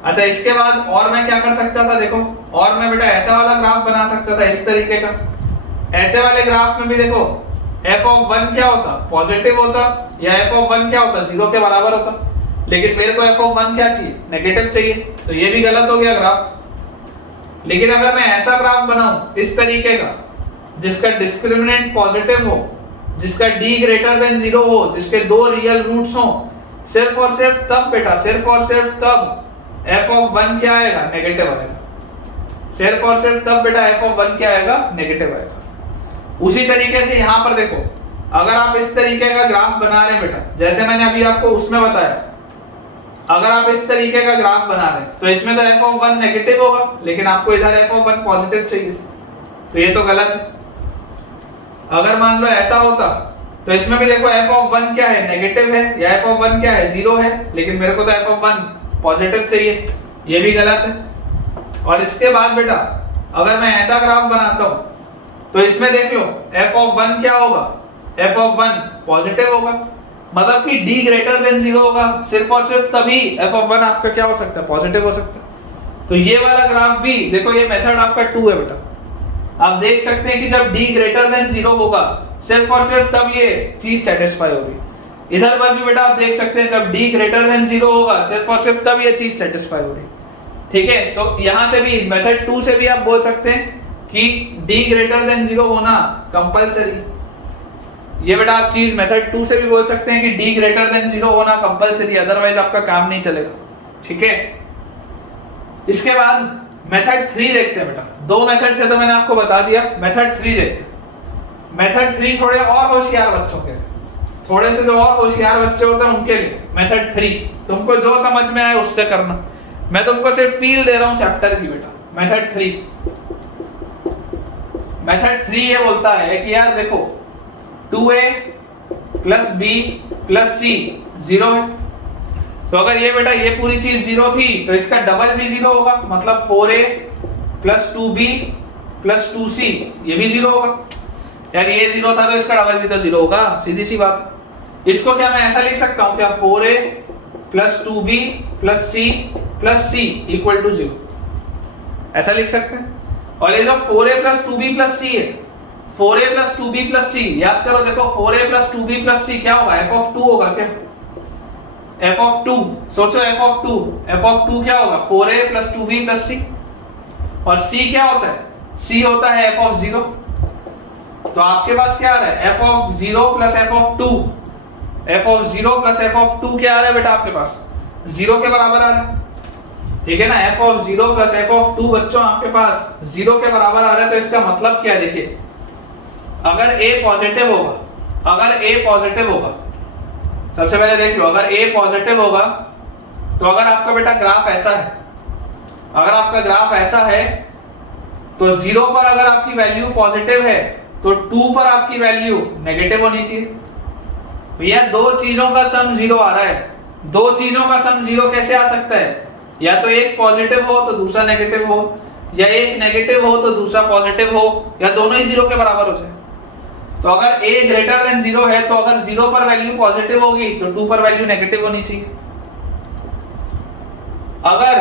अच्छा, इसके बाद और मैं क्या कर सकता था, देखो और मैं बेटा ऐसा वाला ग्राफ बना सकता था, इस तरीके का। ऐसे वाले ग्राफ में भी देखो f(1) क्या होता, पॉजिटिव होता, या f(1) क्या होता, 0 के बराबर होता, लेकिन मेरे को f(1) क्या चाहिए, नेगेटिव चाहिए, तो ये भी गलत हो गया ग्राफ। लेकिन अगर मैं ऐसा ग्राफ बनाऊं इस तरीके का, जिसका डिस्क्रिमिनेंट पॉजिटिव हो, जिसका d ग्रेटर देन 0 हो, जिसके दो रियल रूट्स हो, सिर्फ और सिर्फ तब बेटा, सिर्फ और सिर्फ तब f(1) क्या आएगा, नेगेटिव आएगा। सिर्फ और सिर्फ तब बेटा f(1) क्या आएगा, नेगेटिव आएगा। उसी तरीके से यहां पर देखो, अगर आप इस तरीके का ग्राफ बना रहे हैं बेटा, जैसे मैंने अभी आपको उसमें बताया, अगर आप इस तरीके का ग्राफ बना रहे हैं तो इसमें तो f(1) नेगेटिव होगा, लेकिन आपको इधर f(1) पॉजिटिव चाहिए, तो ये तो गलत है। अगर मान लो ऐसा होता तो इसमें भी देखो f(1) क्या है, नेगेटिव है, या f(1) क्या है, 0 है, लेकिन मेरे को तो f(1) पॉजिटिव चाहिए, ये भी गलत है। और इसके बाद बेटा अगर मैं ऐसा ग्राफ बनाता हूं तो इसमें देख लो f(1) क्या होगा, f(1) पॉजिटिव होगा, मतलब कि d ग्रेटर देन 0 होगा, सिर्फ और सिर्फ तभी f(1) आपका क्या हो सकता है, पॉजिटिव हो सकता है। तो ये वाला ग्राफ भी देखो, ये मेथड आपका 2 है बेटा। आप देख सकते हैं कि जब d ग्रेटर देन 0 होगा, सिर्फ और सिर्फ तब ये चीज सेटिस्फाई होगी। इधर पर भी बेटा आप देख सकते हैं, जब d ग्रेटर देन 0 होगा, सिर्फ और सिर्फ तब ये चीज सेटिस्फाई होगी। ठीक है, तो यहां से भी मेथड 2 से भी आप बोल सकते हैं कि d ग्रेटर देन 0 होना कंपलसरी। ये बेटा आप चीज मेथड 2 से भी बोल सकते हैं कि d ग्रेटर देन 0 होना कंपलसरी, अदरवाइज आपका काम नहीं चलेगा। ठीक है, इसके बाद मेथड 3 देखते हैं बेटा। दो मेथड से तो मैंने आपको बता दिया, मेथड 3 देखते हैं। मेथड 3 थोड़े और होशियार बच्चों के, थोड़े से जो और होशियार बच्चे होते हैं उनके लिए मेथड 3। तुमको जो समझ में आए उससे करना, मैं तुमको सिर्फ फील दे रहा हूं चैप्टर की बेटा। मेथड 3 ये बोलता है कि यार देखो 2a plus b plus c 0 है, तो अगर ये बेटा ये पूरी चीज 0 थी तो इसका डबल भी 0 होगा, मतलब 4a plus 2b plus 2c ये भी 0 होगा। यार ये 0 था तो इसका डबल भी तो 0 होगा, सीधी सी बात। इसको क्या मैं ऐसा लिख सकता हूं क्या, 4a plus 2b plus c equal to 0, ऐसा लिख सकते हैं। और ये जो 4a plus 2b plus c है, 4a plus 2b plus c, याद करो देखो 4a plus 2b plus c क्या होगा, f(2) होगा क्या, f(2), सोचो f(2) क्या होगा, 4a plus 2b plus c। और c क्या होता है, c होता है f(0). तो आपके पास क्या आ रहा है, f(0) plus f(2), f(0) plus f(2) क्या आ रहा है बेटा आपके पास, 0 के बराबर आ रहा है। ठीक है ना, f(0) प्लस f(2) बच्चों आपके पास 0 के बराबर आ रहा है। तो इसका मतलब क्या है, देखिए अगर a पॉजिटिव होगा, सबसे पहले देख लो, अगर a पॉजिटिव होगा तो अगर आपका बेटा ग्राफ ऐसा है, अगर आपका ग्राफ ऐसा है तो 0 पर अगर आपकी वैल्यू पॉजिटिव है तो 2 पर आपकी वैल्यू नेगेटिव होनी चाहिए। भैया दो चीजों का सम 0 आ रहा है, दो चीजों का सम 0 कैसे आ सकता है, या तो एक पॉजिटिव हो तो दूसरा नेगेटिव हो, या एक नेगेटिव हो तो दूसरा पॉजिटिव हो, या दोनों ही 0 के बराबर हो जाए। तो अगर a ग्रेटर देन 0 है तो अगर 0 पर वैल्यू पॉजिटिव होगी तो 2 पर वैल्यू नेगेटिव होनी चाहिए। अगर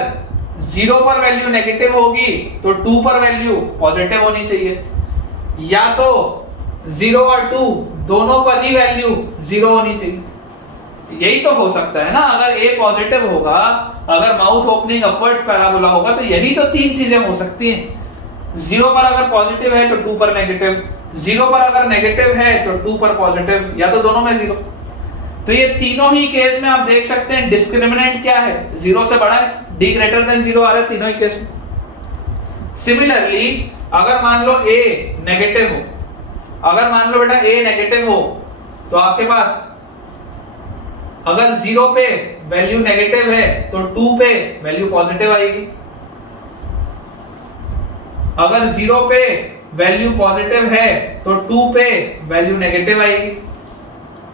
0 पर वैल्यू नेगेटिव होगी तो 2 पर वैल्यू पॉजिटिव होनी चाहिए, या तो 0 और 2 दोनों पर ही वैल्यू 0 होनी चाहिए। यही तो हो सकता है ना, अगर a पॉजिटिव होगा, अगर माउथ ओपनिंग अपवर्ड्स पैराबोला होगा, तो यही तो तीन चीजें हो सकती हैं। 0 पर अगर पॉजिटिव है तो 2 पर नेगेटिव, 0 पर अगर नेगेटिव है तो 2 पर पॉजिटिव, या तो दोनों में 0। तो ये तीनों ही केस में आप देख सकते हैं डिस्क्रिमिनेंट क्या है, 0 से बड़ा है, d ग्रेटर देन 0 आ रहा है तीनों ही केस में। सिमिलरली अगर मान लो a नेगेटिव हो, अगर मान लो बेटा a नेगेटिव हो तो आपके पास अगर 0 पे वैल्यू नेगेटिव है तो 2 पे वैल्यू पॉजिटिव आएगी। अगर 0 पे वैल्यू पॉजिटिव है तो 2 पे वैल्यू नेगेटिव आएगी,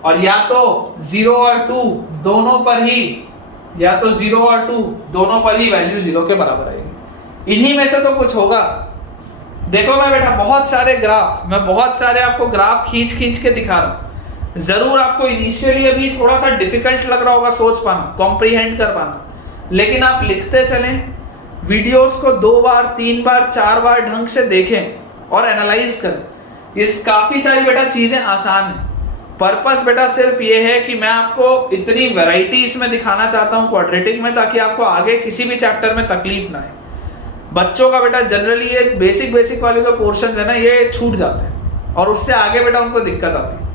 और या तो 0 और 2 दोनों पर ही, या तो 0 और 2 दोनों पर ही वैल्यू 0 के बराबर आएगी। इन्हीं में से तो कुछ होगा। देखो मैं बेटा बहुत सारे ग्राफ, मैं बहुत सारे आपको ग्राफ खींच खींच के दिखा रहा हूं। जरूर आपको इनिशियली अभी थोड़ा सा डिफिकल्ट लग रहा होगा सोच पाना, कॉम्प्रीहेंड कर पाना, लेकिन आप लिखते चलें, वीडियोस को 2 बार 3 बार 4 बार ढंग से देखें और एनालाइज करें। ये काफी सारी बेटा चीजें आसान है। पर्पस बेटा सिर्फ ये है कि मैं आपको इतनी वैरायटी इसमें दिखाना चाहता हूँ क्वाड्रेटिक में, ताकि आपको आगे किसी भी चैप्टर में तकलीफ ना आए। बच्चों का बेटा जनरली ये बेसिक वाले जो पोर्शन है ना, ये छूट जाते हैं और उससे आगे बेटा उनको दिक्कत आती है।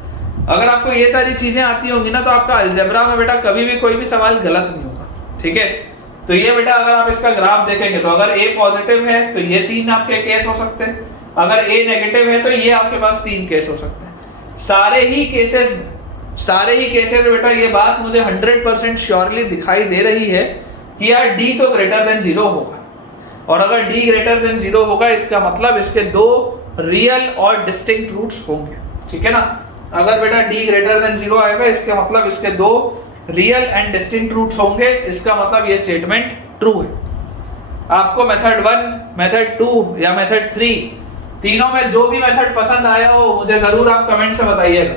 अगर आपको ये सारी चीजें आती होंगी ना, तो आपका अलजेब्रा में बेटा कभी भी कोई भी सवाल गलत नहीं होगा, ठीक है। तो ये बेटा अगर आप इसका ग्राफ देखेंगे तो अगर A पॉजिटिव है तो ये 3 आपके केस हो सकते हैं, अगर A नेगेटिव है तो ये आपके पास 3 केस हो सकते हैं। सारे ही केसेस बेटा ये बात मुझे 100% श्योरली दिखाई दे रही है कि यार D तो ग्रेटर देन 0 होगा, और अगर D ग्रेटर देन 0 होगा इसका मतलब इसके 2 रियल और डिस्टिंक्ट रूट्स होंगे, ठीक है ना। अगर बेटा D ग्रेटर देन 0 आएगा इसका मतलब इसके 2 रियल एंड डिस्टिंक्ट रूट्स होंगे, इसका मतलब ये स्टेटमेंट ट्रू है। आपको मेथड 1, मेथड 2 या मेथड 3 तीनों में जो भी मेथड पसंद आया हो मुझे जरूर आप कमेंट से बताइएगा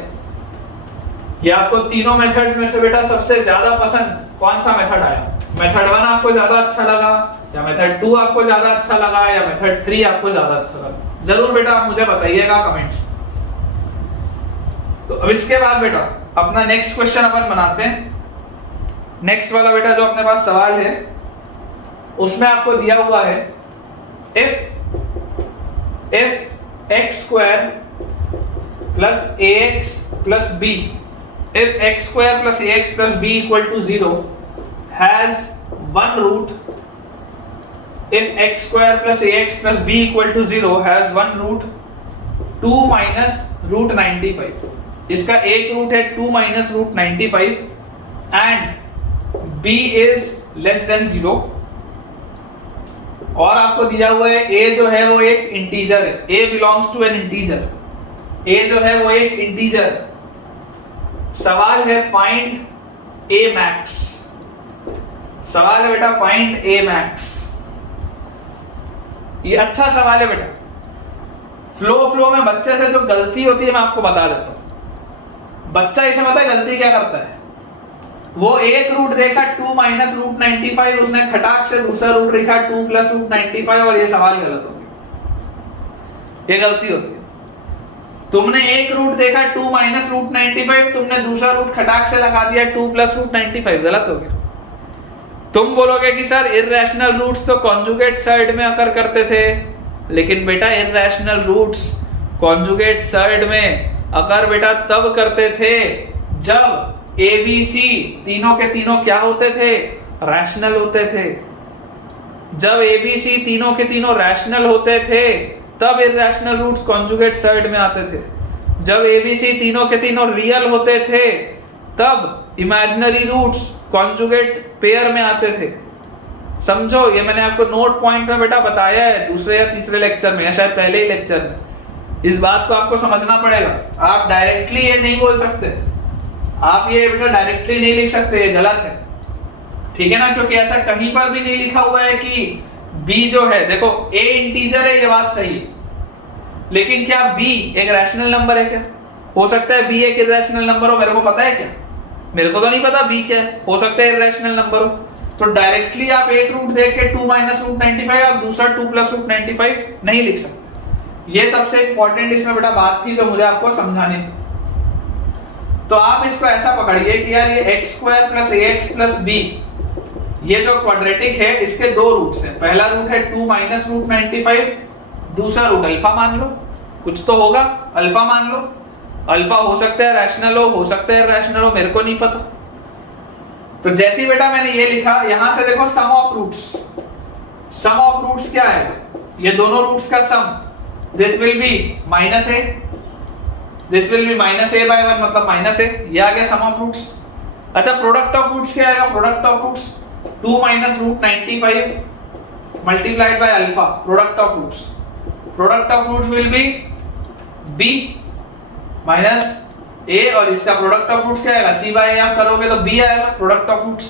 कि आपको तीनों मेथड्स में से बेटा सबसे ज्यादा पसंद कौन सा मेथड आया। मेथड 1 आपको ज्यादा अच्छा लगा, या मेथड 2 आपको ज्यादा अच्छा लगा, या मेथड 3 आपको ज्यादा अच्छा लगा। जरूर बेटा आप मुझे बताइएगा कमेंट्स। तो अब इसके बाद बेटा अपना नेक्स्ट क्वेश्चन अपन बनाते हैं। नेक्स्ट वाला बेटा जो अपने पास सवाल है उसमें आपको दिया हुआ है if x square plus ax plus b, if x square plus ax plus b equal to 0 has one root, if x square plus ax plus b equal to 0 has one root 2 minus root 95, इसका एक रूट है 2 minus root 95 and b is less than 0, और आपको दिया हुआ है a जो है वो एक इंटीजर है, a belongs to an integer, a जो है वो एक इंटीजर। सवाल है फाइंड a max, सवाल है बेटा फाइंड a max। ये अच्छा सवाल है बेटा। फ्लो में बच्चे से जो गलती होती है मैं आपको बता देता हूं। बच्चा इसे पता है गलती क्या करता है, वो एक रूट देखा 2 minus root 95, उसने खटाक से दूसरा रूट लिखा 2 plus root 95 और ये सवाल गलत हो गया। ये गलती होती है। तुमने एक रूट देखा 2 minus root 95, तुमने दूसरा रूट खटाक से लगा दिया 2 plus root 95, गलत हो गया। तुम बोलोगे कि सर इररेशनल रूट्स तो कॉन्जुगेट सर्ड में अकर करते थे, लेकिन बेटा इररेशनल रूट्स कॉन्जुगेट सर्ड में अकर बेटा तब करते थे जब ए बी सी तीनों के तीनों क्या होते थे, रैशनल होते थे। जब ए बी सी तीनों के तीनों रैशनल होते थे तब इररेशनल रूट्स कॉन्जुगेट सर्ड में आते थे। जब ए बी सी तीनों के तीनों रियल होते थे तब इमेजिनरी रूट्स कॉन्जुगेट पेयर में आते थे। समझो, ये मैंने आपको नोट पॉइंट में बेटा बताया है दूसरे या तीसरे लेक्चर में, या शायद पहले ही लेक्चर में। इस बात को आपको समझना पड़ेगा। आप डायरेक्टली ये नहीं बोल सकते, आप ये बेटा डायरेक्टली नहीं लिख सकते, ये गलत है, ठीक है ना, क्योंकि ऐसा कहीं पर भी नहीं लिखा हुआ है कि b जो है, देखो a इंटीजर है, ये बात सही है, लेकिन क्या b एक रैशनल नंबर है क्या? हो सकता है b एक इररेशनल नंबर हो, मेरे को पता है क्या? मेरे को तो नहीं पता b क्या है, हो सकता है इररेशनल नंबर हो। तो डायरेक्टली आप एक रूट देख के 2 minus root 95 और दूसरा 2 plus root 95 नहीं लिख सकते। ये सबसे इंपॉर्टेंट इसमें बेटा बात थी जो मुझे आपको समझानी थी। तो आप इसको ऐसा पकड़िए कि यार ये x square plus ax plus b, ये जो क्वाड्रेटिक है इसके 2 रूट्स हैं। पहला रूट है 2 minus root 95, दूसरा रूट अल्फा मान लो, कुछ तो होगा, अल्फा मान लो। अल्फा हो सकता है रैशनल हो सकता है इररेशनल हो, मेरे को नहीं पता। तो जैसे ही बेटा मैंने ये लिखा, यहां से देखो sum of roots, sum of roots क्या है, ये दोनों रूट्स का sum, this will be minus A, this will be minus A by 1 मतलब माइनस ए, ये आ गया सम ऑफ रूट्स। अच्छा, प्रोडक्ट ऑफ रूट्स क्या आएगा? Product of roots 2 minus root 95 multiplied by alpha, product of roots. Product of roots will be b minus a, और इसका प्रोडक्ट ऑफ रूट्स क्या आएगा, c बाय a आप करोगे तो b आएगा प्रोडक्ट ऑफ रूट्स।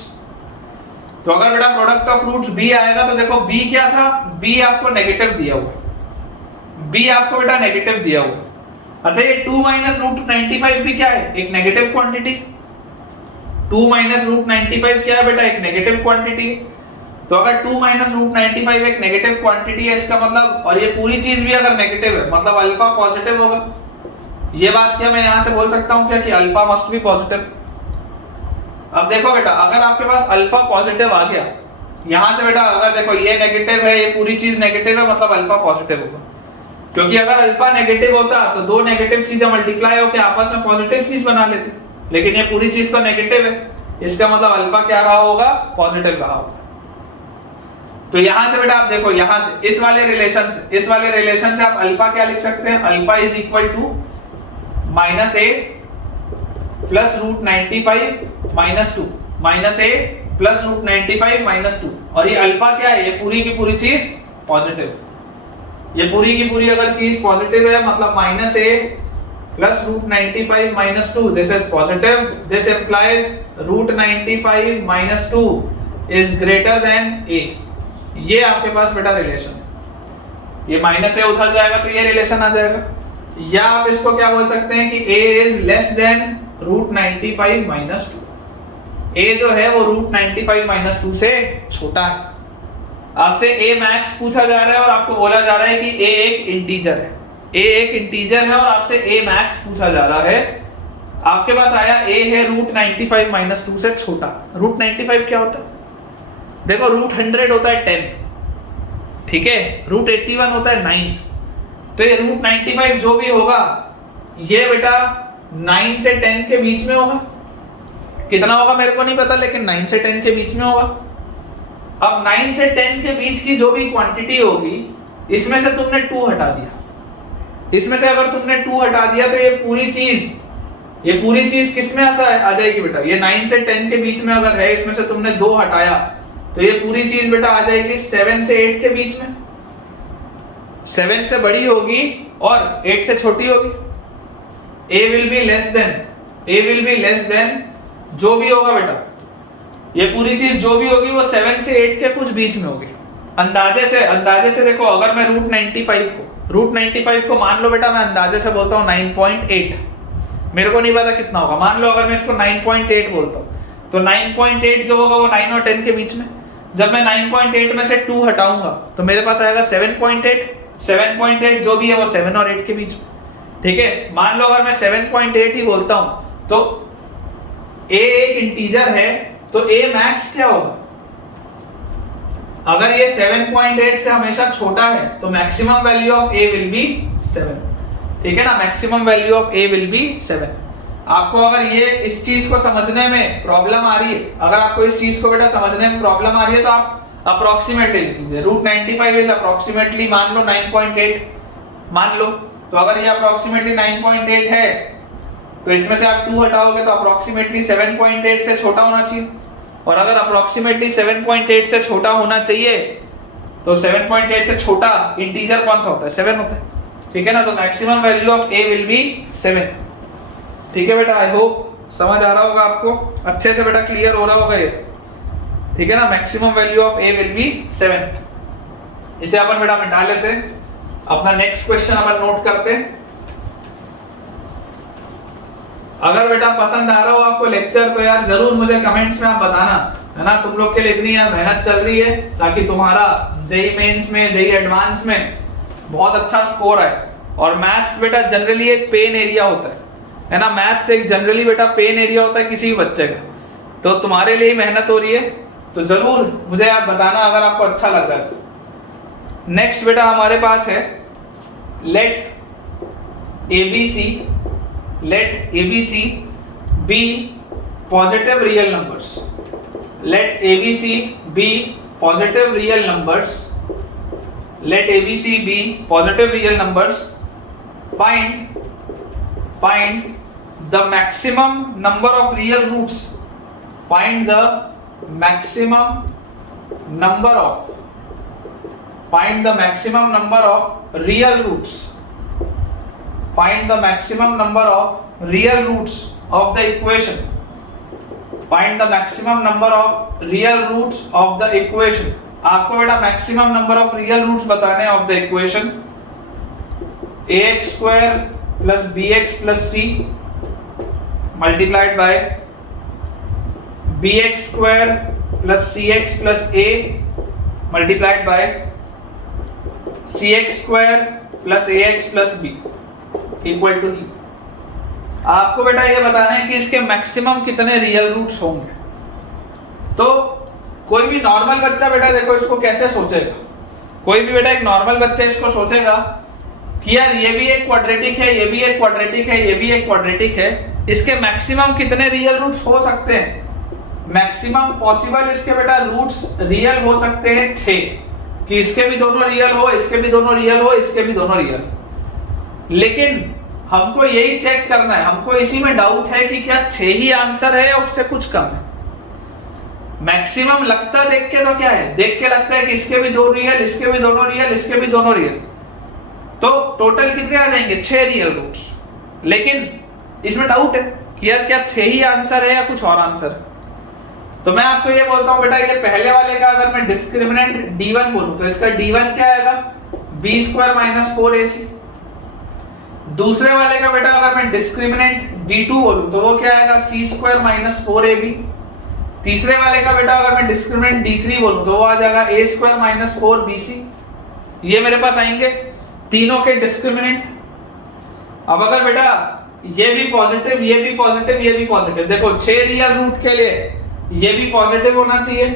तो अगर बेटा प्रोडक्ट ऑफ रूट्स b आएगा तो देखो b क्या था, b आपको नेगेटिव दिया हुआ, b आपको बेटा नेगेटिव दिया हुआ। अच्छा ये 2 माइनस रूट 95 भी क्या है, एक नेगेटिव क्वांटिटी। 2 माइनस रूट 95 क्या है बेटा, एक नेगेटिव क्वांटिटी। तो अगर 2 माइनस रूट 95 एक नेगेटिव क्वांटिटी है, इसका मतलब, और ये पूरी चीज भी अगर नेगेटिव है मतलब अल्फा पॉजिटिव होगा। ये बात क्या मैं यहां से बोल सकता हूं क्या कि अल्फा मस्ट बी पॉजिटिव। अब देखो बेटा अगर आपके पास अल्फा पॉजिटिव आ गया, यहां से बेटा अगर देखो ये नेगेटिव है, ये पूरी चीज नेगेटिव है, मतलब अल्फा पॉजिटिव होगा। क्योंकि अगर अल्फा नेगेटिव होता तो दो नेगेटिव चीजें मल्टीप्लाई होकर आपस में पॉजिटिव चीज बना लेती, लेकिन ये पूरी चीज तो नेगेटिव है, इसका मतलब अल्फा क्या रहा होगा, पॉजिटिव रहा होगा। तो यहां से बेटा आप देखो, यहां से इस वाले रिलेशन से आप अल्फा क्या लिख सकते हैं, alpha is equal to minus A plus root 95 minus 2, minus A plus root 95 minus 2, और ये अल्फा क्या है, ये पूरी की पूरी चीज पॉजिटिव। ये पूरी की पूरी अगर चीज पॉजिटिव है मतलब minus A plus root 95 minus 2, this is positive, this implies root 95 minus 2 is greater than A. ये आपके पास बेटा रिलेशन है। ये माइनस ए उधर जाएगा तो ये रिलेशन आ जाएगा। या आप इसको क्या बोल सकते हैं कि a is less than root 95 minus 2। a जो है वो रूट 95 माइनस 2 से छोटा है। आपसे a मैक्स पूछा जा रहा है और आपको बोला जा रहा है कि a एक इंटीजर है, a एक इंटीजर है और आपसे a मैक्स पूछा जा रहा है। आपके पास आया a है रूट 95 माइनस 2 से छोटा। रूट 95 क्या होता है, देखो रूट 100 होता है 10, ठीक है, रूट 81 होता है 9, तो ये रूट 95 जो भी होगा ये बेटा 9 से 10 के बीच में होगा। कितना होगा मेरे को नहीं पता, लेकिन 9 से 10 के बीच में होगा। अब 9 से 10 के बीच की जो भी क्वांटिटी होगी, इसमें से तुमने 2 हटा दिया, इसमें से अगर तुमने 2 हटा दिया तो ये पूरी चीज किस में आ जाएगी बेटा, ये 9 से 10 के बीच में अगर है, इसमें से तुमने 2 हटाया तो ये पूरी चीज बेटा आ जाएगी 7 से 8 के बीच में। 7 से बड़ी होगी और 8 से छोटी होगी। a will be less than जो भी होगा बेटा, ये पूरी चीज जो भी होगी वो 7 से 8 के कुछ बीच में होगी। अंदाजे से देखो, अगर मैं रूट 95 को मान लो बेटा, मैं अंदाजे से बोलता हूँ 9.8, मेरे को नहीं पता कितना होगा, मान लो अगर मैं इसको 9.8 बोलता हूँ तो 9.8 जो होगा वो 9 और 10 के बीच में। जब मैं 9.8 में से 2 हटाऊंगा तो मेरे पास आएगा 7.8 जो भी है वो 7 और 8 के बीच में, ठीक है। मान लो अगर मैं 7.8 ही बोलता हूं तो a एक इंटीजर है तो a मैक्स क्या होगा, अगर ये 7.8 से हमेशा छोटा है तो maximum value of a will be 7, ठीक है ना, maximum value of a will be 7। आपको अगर ये इस चीज को समझने में प्रॉब्लम आ रही है, अगर आपको इस चीज को बेटा समझने में प्रॉब्लम आ रही है तो आप अप्रोक्सीमेटली लिख लीजिए, रूट 95 इज अप्रोक्सीमेटली मान लो 9.8 मान लो, तो अगर ये अप्रोक्सीमेटली 9.8 है तो इसमें से आप 2 हटाओगे तो अप्रोक्सीमेटली 7.8 से छोटा होना चाहिए, और अगर अप्रोक्सीमेटली 7.8 से छोटा होना चाहिए तो 7.8 से छोटा इंटीजर कौन सा होता है, 7 होता है, ठीक है ना। तो maximum value of a will be 7, ठीक है बेटा। आई होप समझ आ रहा होगा आपको, अच्छे से बेटा क्लियर हो रहा होगा ये, ठीक है ना। Maximum value of a will be 7। इसे अपन बेटा मिटा लेते हैं, अपना नेक्स्ट क्वेश्चन अपन नोट करते हैं। अगर बेटा पसंद आ रहा हो आपको लेक्चर तो यार जरूर मुझे कमेंट्स में आप बताना, है ना। तुम लोग के लिए इतनी यार मेहनत चल रही है ताकि तुम्हारा जेई मेंस में, जेई एडवांस में बहुत अच्छा स्कोर आए। और मैथ्स बेटा जनरली एक पेन एरिया होता है ना, मैथ्स एक जनरली बेटा पेन एरिया होता है किसी भी बच्चे का, तो तुम्हारे लिए मेहनत हो रही है, तो जरूर मुझे आप बताना अगर आपको अच्छा लग रहा है तो। नेक्स्ट बेटा हमारे पास है late ABC be positive real numbers. Let ABC be positive real numbers. Let ABC be positive real numbers. Find the maximum number of real roots. Find the maximum number of find the maximum number of real roots. Find the maximum number of real roots of the equation. Find the maximum number of real roots of the equation. आपको बेटा maximum number of real roots बताने हैं of the equation. ax square plus bx plus c multiplied by bx square plus cx plus a multiplied by cx square plus ax plus b equal to c. आपको बेटा ये बताना है कि इसके मैक्सिमम कितने रियल रूट्स होंगे. तो कोई भी नॉर्मल बच्चा बेटा देखो इसको कैसे सोचेगा. कोई भी बेटा एक नॉर्मल बच्चा इसको सोचेगा कि यार ये भी एक क्वाड्रेटिक है, ये भी एक क्वाड्रेटिक है, ये भी एक क्वाड्रेटिक है, इसके मैक्सिमम कितने रियल रूट्स हो सकते हैं. मैक्सिमम पॉसिबल इसके बेटा रूट्स रियल हो सकते हैं 6, कि इसके भी दोनों रियल हो, इसके भी दोनों रियल हो, इसके भी दोनों रियल. लेकिन हमको यही चेक करना है, हमको इसी में डाउट है कि क्या 6 ही आंसर है या उससे कुछ कम है. मैक्सिमम लगता देख के तो क्या है, देख के लगता है कि इसके भी 2 रियल, इसके भी दोनों रियल, इसके भी दोनों रियल, तो टोटल कितने आ जाएंगे 6 रियल रूट्स. लेकिन इसमें डाउट है कि यार क्या 6 ही आंसर है या कुछ और आंसर है. तो मैं आपको ये बोलता हूं बेटा, ये पहले वाले का अगर मैं डिस्क्रिमिनेंट d1 बोलूं तो इसका d1 क्या आएगा, b स्क्वायर माइनस 4ac. दूसरे वाले का बेटा अगर मैं डिस्क्रिमिनेंट d2 बोलूं तो वो क्या आएगा, c स्क्वायर माइनस 4ab. तीसरे वाले का बेटा अगर मैं डिस्क्रिमिनेंट d3 बोलूं तो वो आ जाएगा a स्क्वायर माइनस 4bc. ये मेरे पास आएंगे तीनों के डिस्क्रिमिनेंट. अब अगर बेटा ये भी पॉजिटिव, ये भी पॉजिटिव, ये भी पॉजिटिव, देखो 6 रियल रूट के लिए ये भी पॉजिटिव होना चाहिए,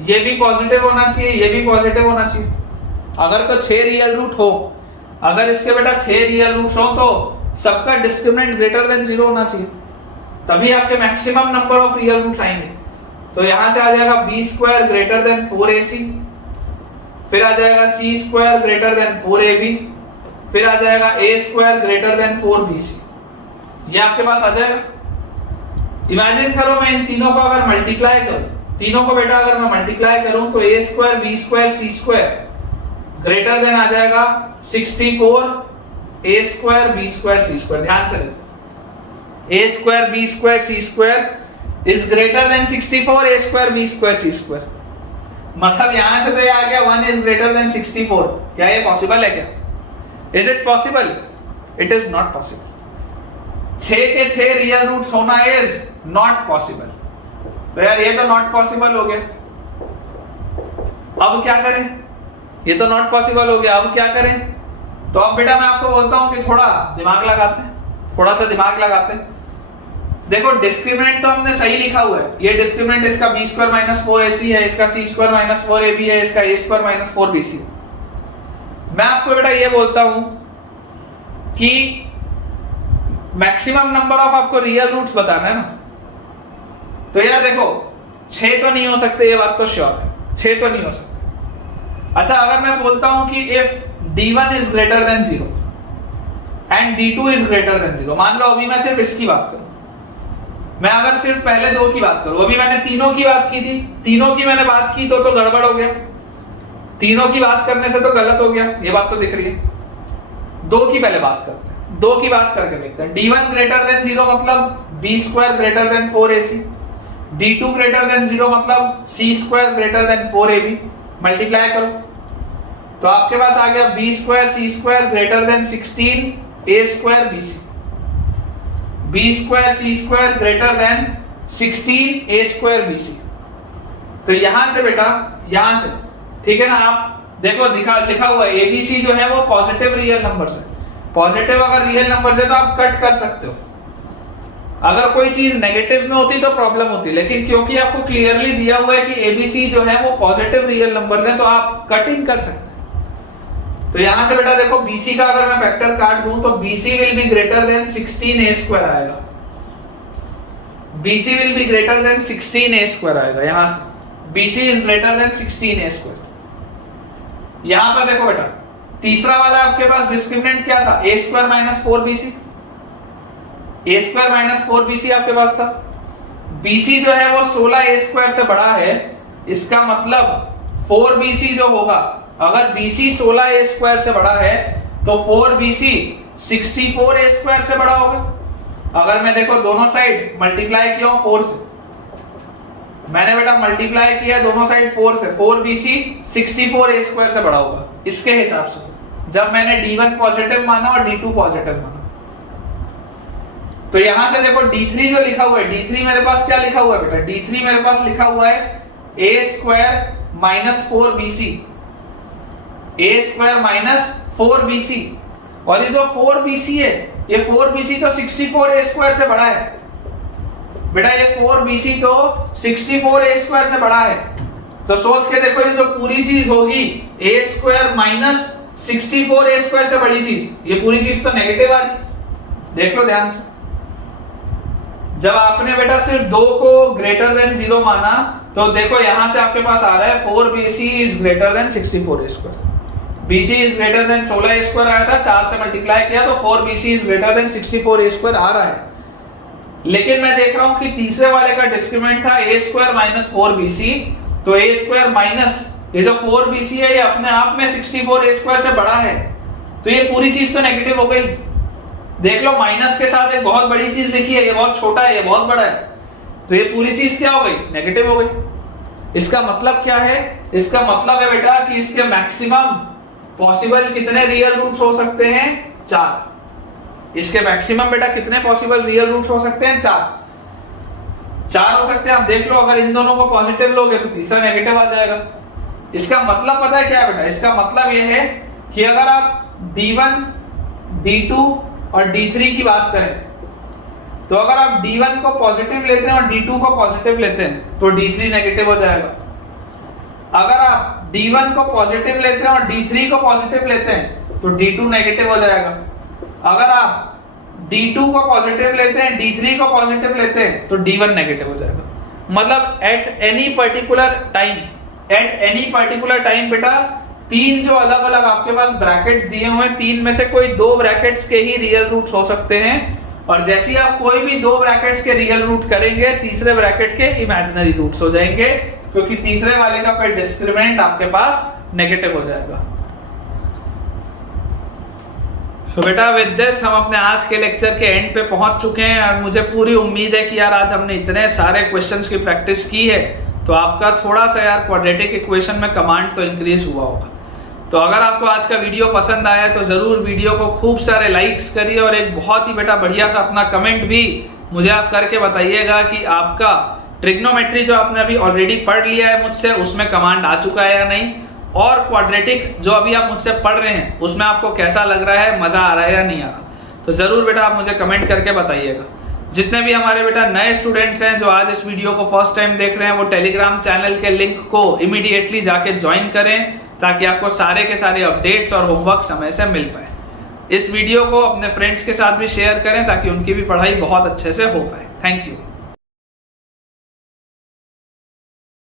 ये भी पॉजिटिव होना चाहिए, ये भी पॉजिटिव होना चाहिए. अगर तो 6 रियल रूट हो, अगर इसके बेटा 6 रियल रूट्स हो तो सबका डिस्क्रिमिनेंट ग्रेटर देन 0 होना चाहिए, तभी आपके maximum number of real roots आएंगे. तो यहां से आ जाएगा b square greater then 4ac, फिर आ जाएगा c square greater then 4ab, फिर आ जाएगा a square greater then 4bc. ये आपके पास आ जाएगा. इमेजिन करो मैं इन तीनों को अगर मल्टीप्लाई करूं, तीनों को बेटा अगर मैं मल्टीप्लाई करूं तो a square b square c square greater than आ जाएगा 64 a square b square c square. ध्यान से a square b square c square is greater than 64 a square b square c square. मतलब यहां से तो ये आ गया 1 इज ग्रेटर देन 64. क्या ये पॉसिबल है क्या? Is it possible? It is not possible. 6 के 6 रियल रूट्स होना इज नॉट पॉसिबल. तो यार ये तो नॉट पॉसिबल हो गया. अब क्या करें? ये तो नॉट पॉसिबल हो गया, अब क्या करें? तो अब बेटा मैं आपको बोलता हूं कि थोड़ा दिमाग लगाते हैं, थोड़ा सा दिमाग लगाते हैं. देखो डिस्क्रिमिनेंट तो हमने सही लिखा हुआ है. ये डिस्क्रिमिनेंट इसका b स्क्वायर माइनस 4ac है, इसका c स्क्वायर माइनस 4ab है, इसका a स्क्वायर माइनस 4bc. मैं आपको बेटा ये बोलता हूं कि मैक्सिमम नंबर ऑफ आपको रियल रूट्स बताना है ना. तो यार देखो 6 तो नहीं हो सकते, ये बात तो श्योर है, 6 तो नहीं हो सकते. अच्छा अगर मैं बोलता हूं कि if d1 is greater then 0 and d2 is greater then 0, मान लो अभी मैं सिर्फ इसकी बात करूं, मैं अगर सिर्फ पहले 2 की बात करूं, अभी मैंने तीनों की बात की थी, तीनों की मैंने बात की तो गड़बड़ हो गया, तीनों की बात करने से तो गलत हो गया, ये बात तो दिख रही है. 2 की पहले बात करते हैं, 2 की बात करके देखते हैं. d1 ग्रेटर देन 0 मतलब b square greater then 4ac, d2 greater than 0 मतलब c square greater then 4ab. Multiply करो तो आपके पास आ गया b square c square greater then 16 a square bc, b square c square greater then 16 a square bc. तो यहां से बेटा, यहां से ठीक है ना, आप देखो लिखा हुआ है abc जो है वो पॉजिटिव रियल नंबर्स है. पॉजिटिव अगर रियल नंबर है तो आप कट कर सकते हो. अगर कोई चीज नेगेटिव में होती तो प्रॉब्लम होती, लेकिन क्योंकि आपको क्लियरली दिया हुआ है कि एबीसी जो है वो पॉजिटिव रियल नंबर्स हैं तो आप कटिंग कर सकते हैं. तो यहां से बेटा देखो बीसी का अगर मैं फैक्टर काट दूं तो BC will be greater than 16a square आएगा. BC will be greater than 16a square आएगा. यहां से BC is greater than 16a square. यहां पर देखो बेटा तीसरा वाला आपके पास डिस्क्रिमिनेंट क्या था, a square minus 4bc. a square minus 4bc आपके पास था. bc जो है वो 16a स्क्वायर से बड़ा है, इसका मतलब 4bc जो होगा अगर BC 16a स्क्वायर से बड़ा है तो 4BC 64a स्क्वायर से बड़ा होगा। अगर मैं देखो दोनों साइड मल्टीप्लाई किया हूं 4 से, मैंने बेटा मल्टीप्लाई किया दोनों साइड 4 से, 4BC 64a स्क्वायर से बड़ा होगा इसके हिसाब से, जब मैंने D1 पॉजिटिव माना और D2 पॉजिटिव माना। तो यहां से देखो D3 जो लिखा हुआ है, D3 मेरे पास क्या लिखा हुआ है बेटा, D3 मेरे पास लिखा हुआ है a square minus 4BC, a square minus 4BC, और ये जो 4BC है, ये 4BC तो 64a स्क्वायर से बड़ा है बेटा, ये 4BC तो 64a स्क्वायर से बड़ा है। तो सोच के देखो ये जो पूरी चीज होगी a square minus 64a square से बड़ी चीज, ये पूरी चीज तो नेगेटिव आ रही। देख लो ध्यान से, जब आपने बेटा सिर्फ 2 को ग्रेटर देन 0 माना तो देखो यहां से आपके पास आ रहा है 4BC is greater than 64a square, BC is greater than 16a square आया था, 4 से मल्टीप्लाई किया तो 4BC is greater than 64a square आ रहा है। लेकिन मैं देख रहा हूं कि तीसरे वाले का डिस्क्रिमिनेंट था a स्क्वायर माइनस 4BC, तो a स्क्वायर माइनस ये जो 4BC है ये अपने आप में 64a स्क्वायर से बड़ा है, तो ये पूरी चीज तो नेगेटिव हो गई। देख लो माइनस के साथ एक बहुत बड़ी चीज लिखी है, ये बहुत छोटा है, ये बहुत बड़ा है, तो ये पूरी चीज क्या हो गई, नेगेटिव हो गई। इसका मतलब क्या है, इसका मतलब है बेटा कि इसके मैक्सिमम पॉसिबल कितने रियल रूट्स हो सकते हैं, 4। इसके मैक्सिमम बेटा कितने पॉसिबल रियल रूट्स हो सकते हैं, 4 हो सकते हैं। आप देख लो अगर इन दोनों को पॉजिटिव लोगे तो तीसरा नेगेटिव आ जाएगा। इसका मतलब पता है क्या बेटा, इसका मतलब यह है कि अगर आप D1, D2 और D3 की बात करें तो अगर आप D1 को पॉजिटिव लेते हैं और D2 को पॉजिटिव लेते हैं तो D3 नेगेटिव हो जाएगा। अगर आप D1 को पॉजिटिव लेते हैं और D3 को पॉजिटिव लेते हैं तो D2 नेगेटिव हो जाएगा। अगर आप D2 को पॉजिटिव लेते हैं, D3 को पॉजिटिव लेते हैं तो D1 नेगेटिव हो जाएगा। मतलब एट एनी पर्टिकुलर टाइम बेटा 3 जो अलग अलग आपके पास ब्रैकेट्स दिए हुए हैं, 3 में से कोई 2 ब्रैकेट्स के ही रियल रूट्स हो सकते हैं, और जैसे ही आप कोई भी 2 ब्रैकेट्स के रियल रूट करेंगे तीसरे ब्रैकेट के इमेजिनरी रूट्स हो जाएंगे, क्योंकि तीसरे वाले का फिर डिस्क्रिमिनेंट आपके पास नेगेटिव हो जाएगा। सो बेटा विद दिस हम अपने आज के लेक्चर के एंड पे पहुंच चुके हैं, और मुझे पूरी उम्मीद है कि यार आज हमने इतने सारे क्वेश्चंस की प्रैक्टिस की है तो आपका थोड़ा सा यार क्वाड्रेटिक इक्वेशन में कमांड तो इंक्रीज हुआ होगा। तो अगर आपको आज का वीडियो पसंद आया तो ज़रूर वीडियो को खूब सारे लाइक्स करिए, और एक बहुत ही बेटा बढ़िया सा अपना कमेंट भी मुझे आप करके बताइएगा कि आपका ट्रिग्नोमेट्री जो आपने अभी ऑलरेडी पढ़ लिया है मुझसे उसमें कमांड आ चुका है या नहीं, और क्वाड्रेटिक जो अभी आप मुझसे पढ़ रहे हैं उसमें आपको कैसा लग रहा है, मज़ा आ रहा है या नहीं आ रहा। तो ज़रूर बेटा आप मुझे कमेंट करके बताइएगा। जितने भी हमारे बेटा नए स्टूडेंट्स हैं जो आज इस वीडियो को फर्स्ट टाइम देख रहे हैं वो टेलीग्राम चैनल के लिंक को इमीडिएटली जाके ज्वाइन करें, ताकि आपको सारे के सारे अपडेट्स और होमवर्क समय से मिल पाए। इस वीडियो को अपने फ्रेंड्स के साथ भी शेयर करें ताकि उनकी भी पढ़ाई बहुत अच्छे से हो पाए। Thank you.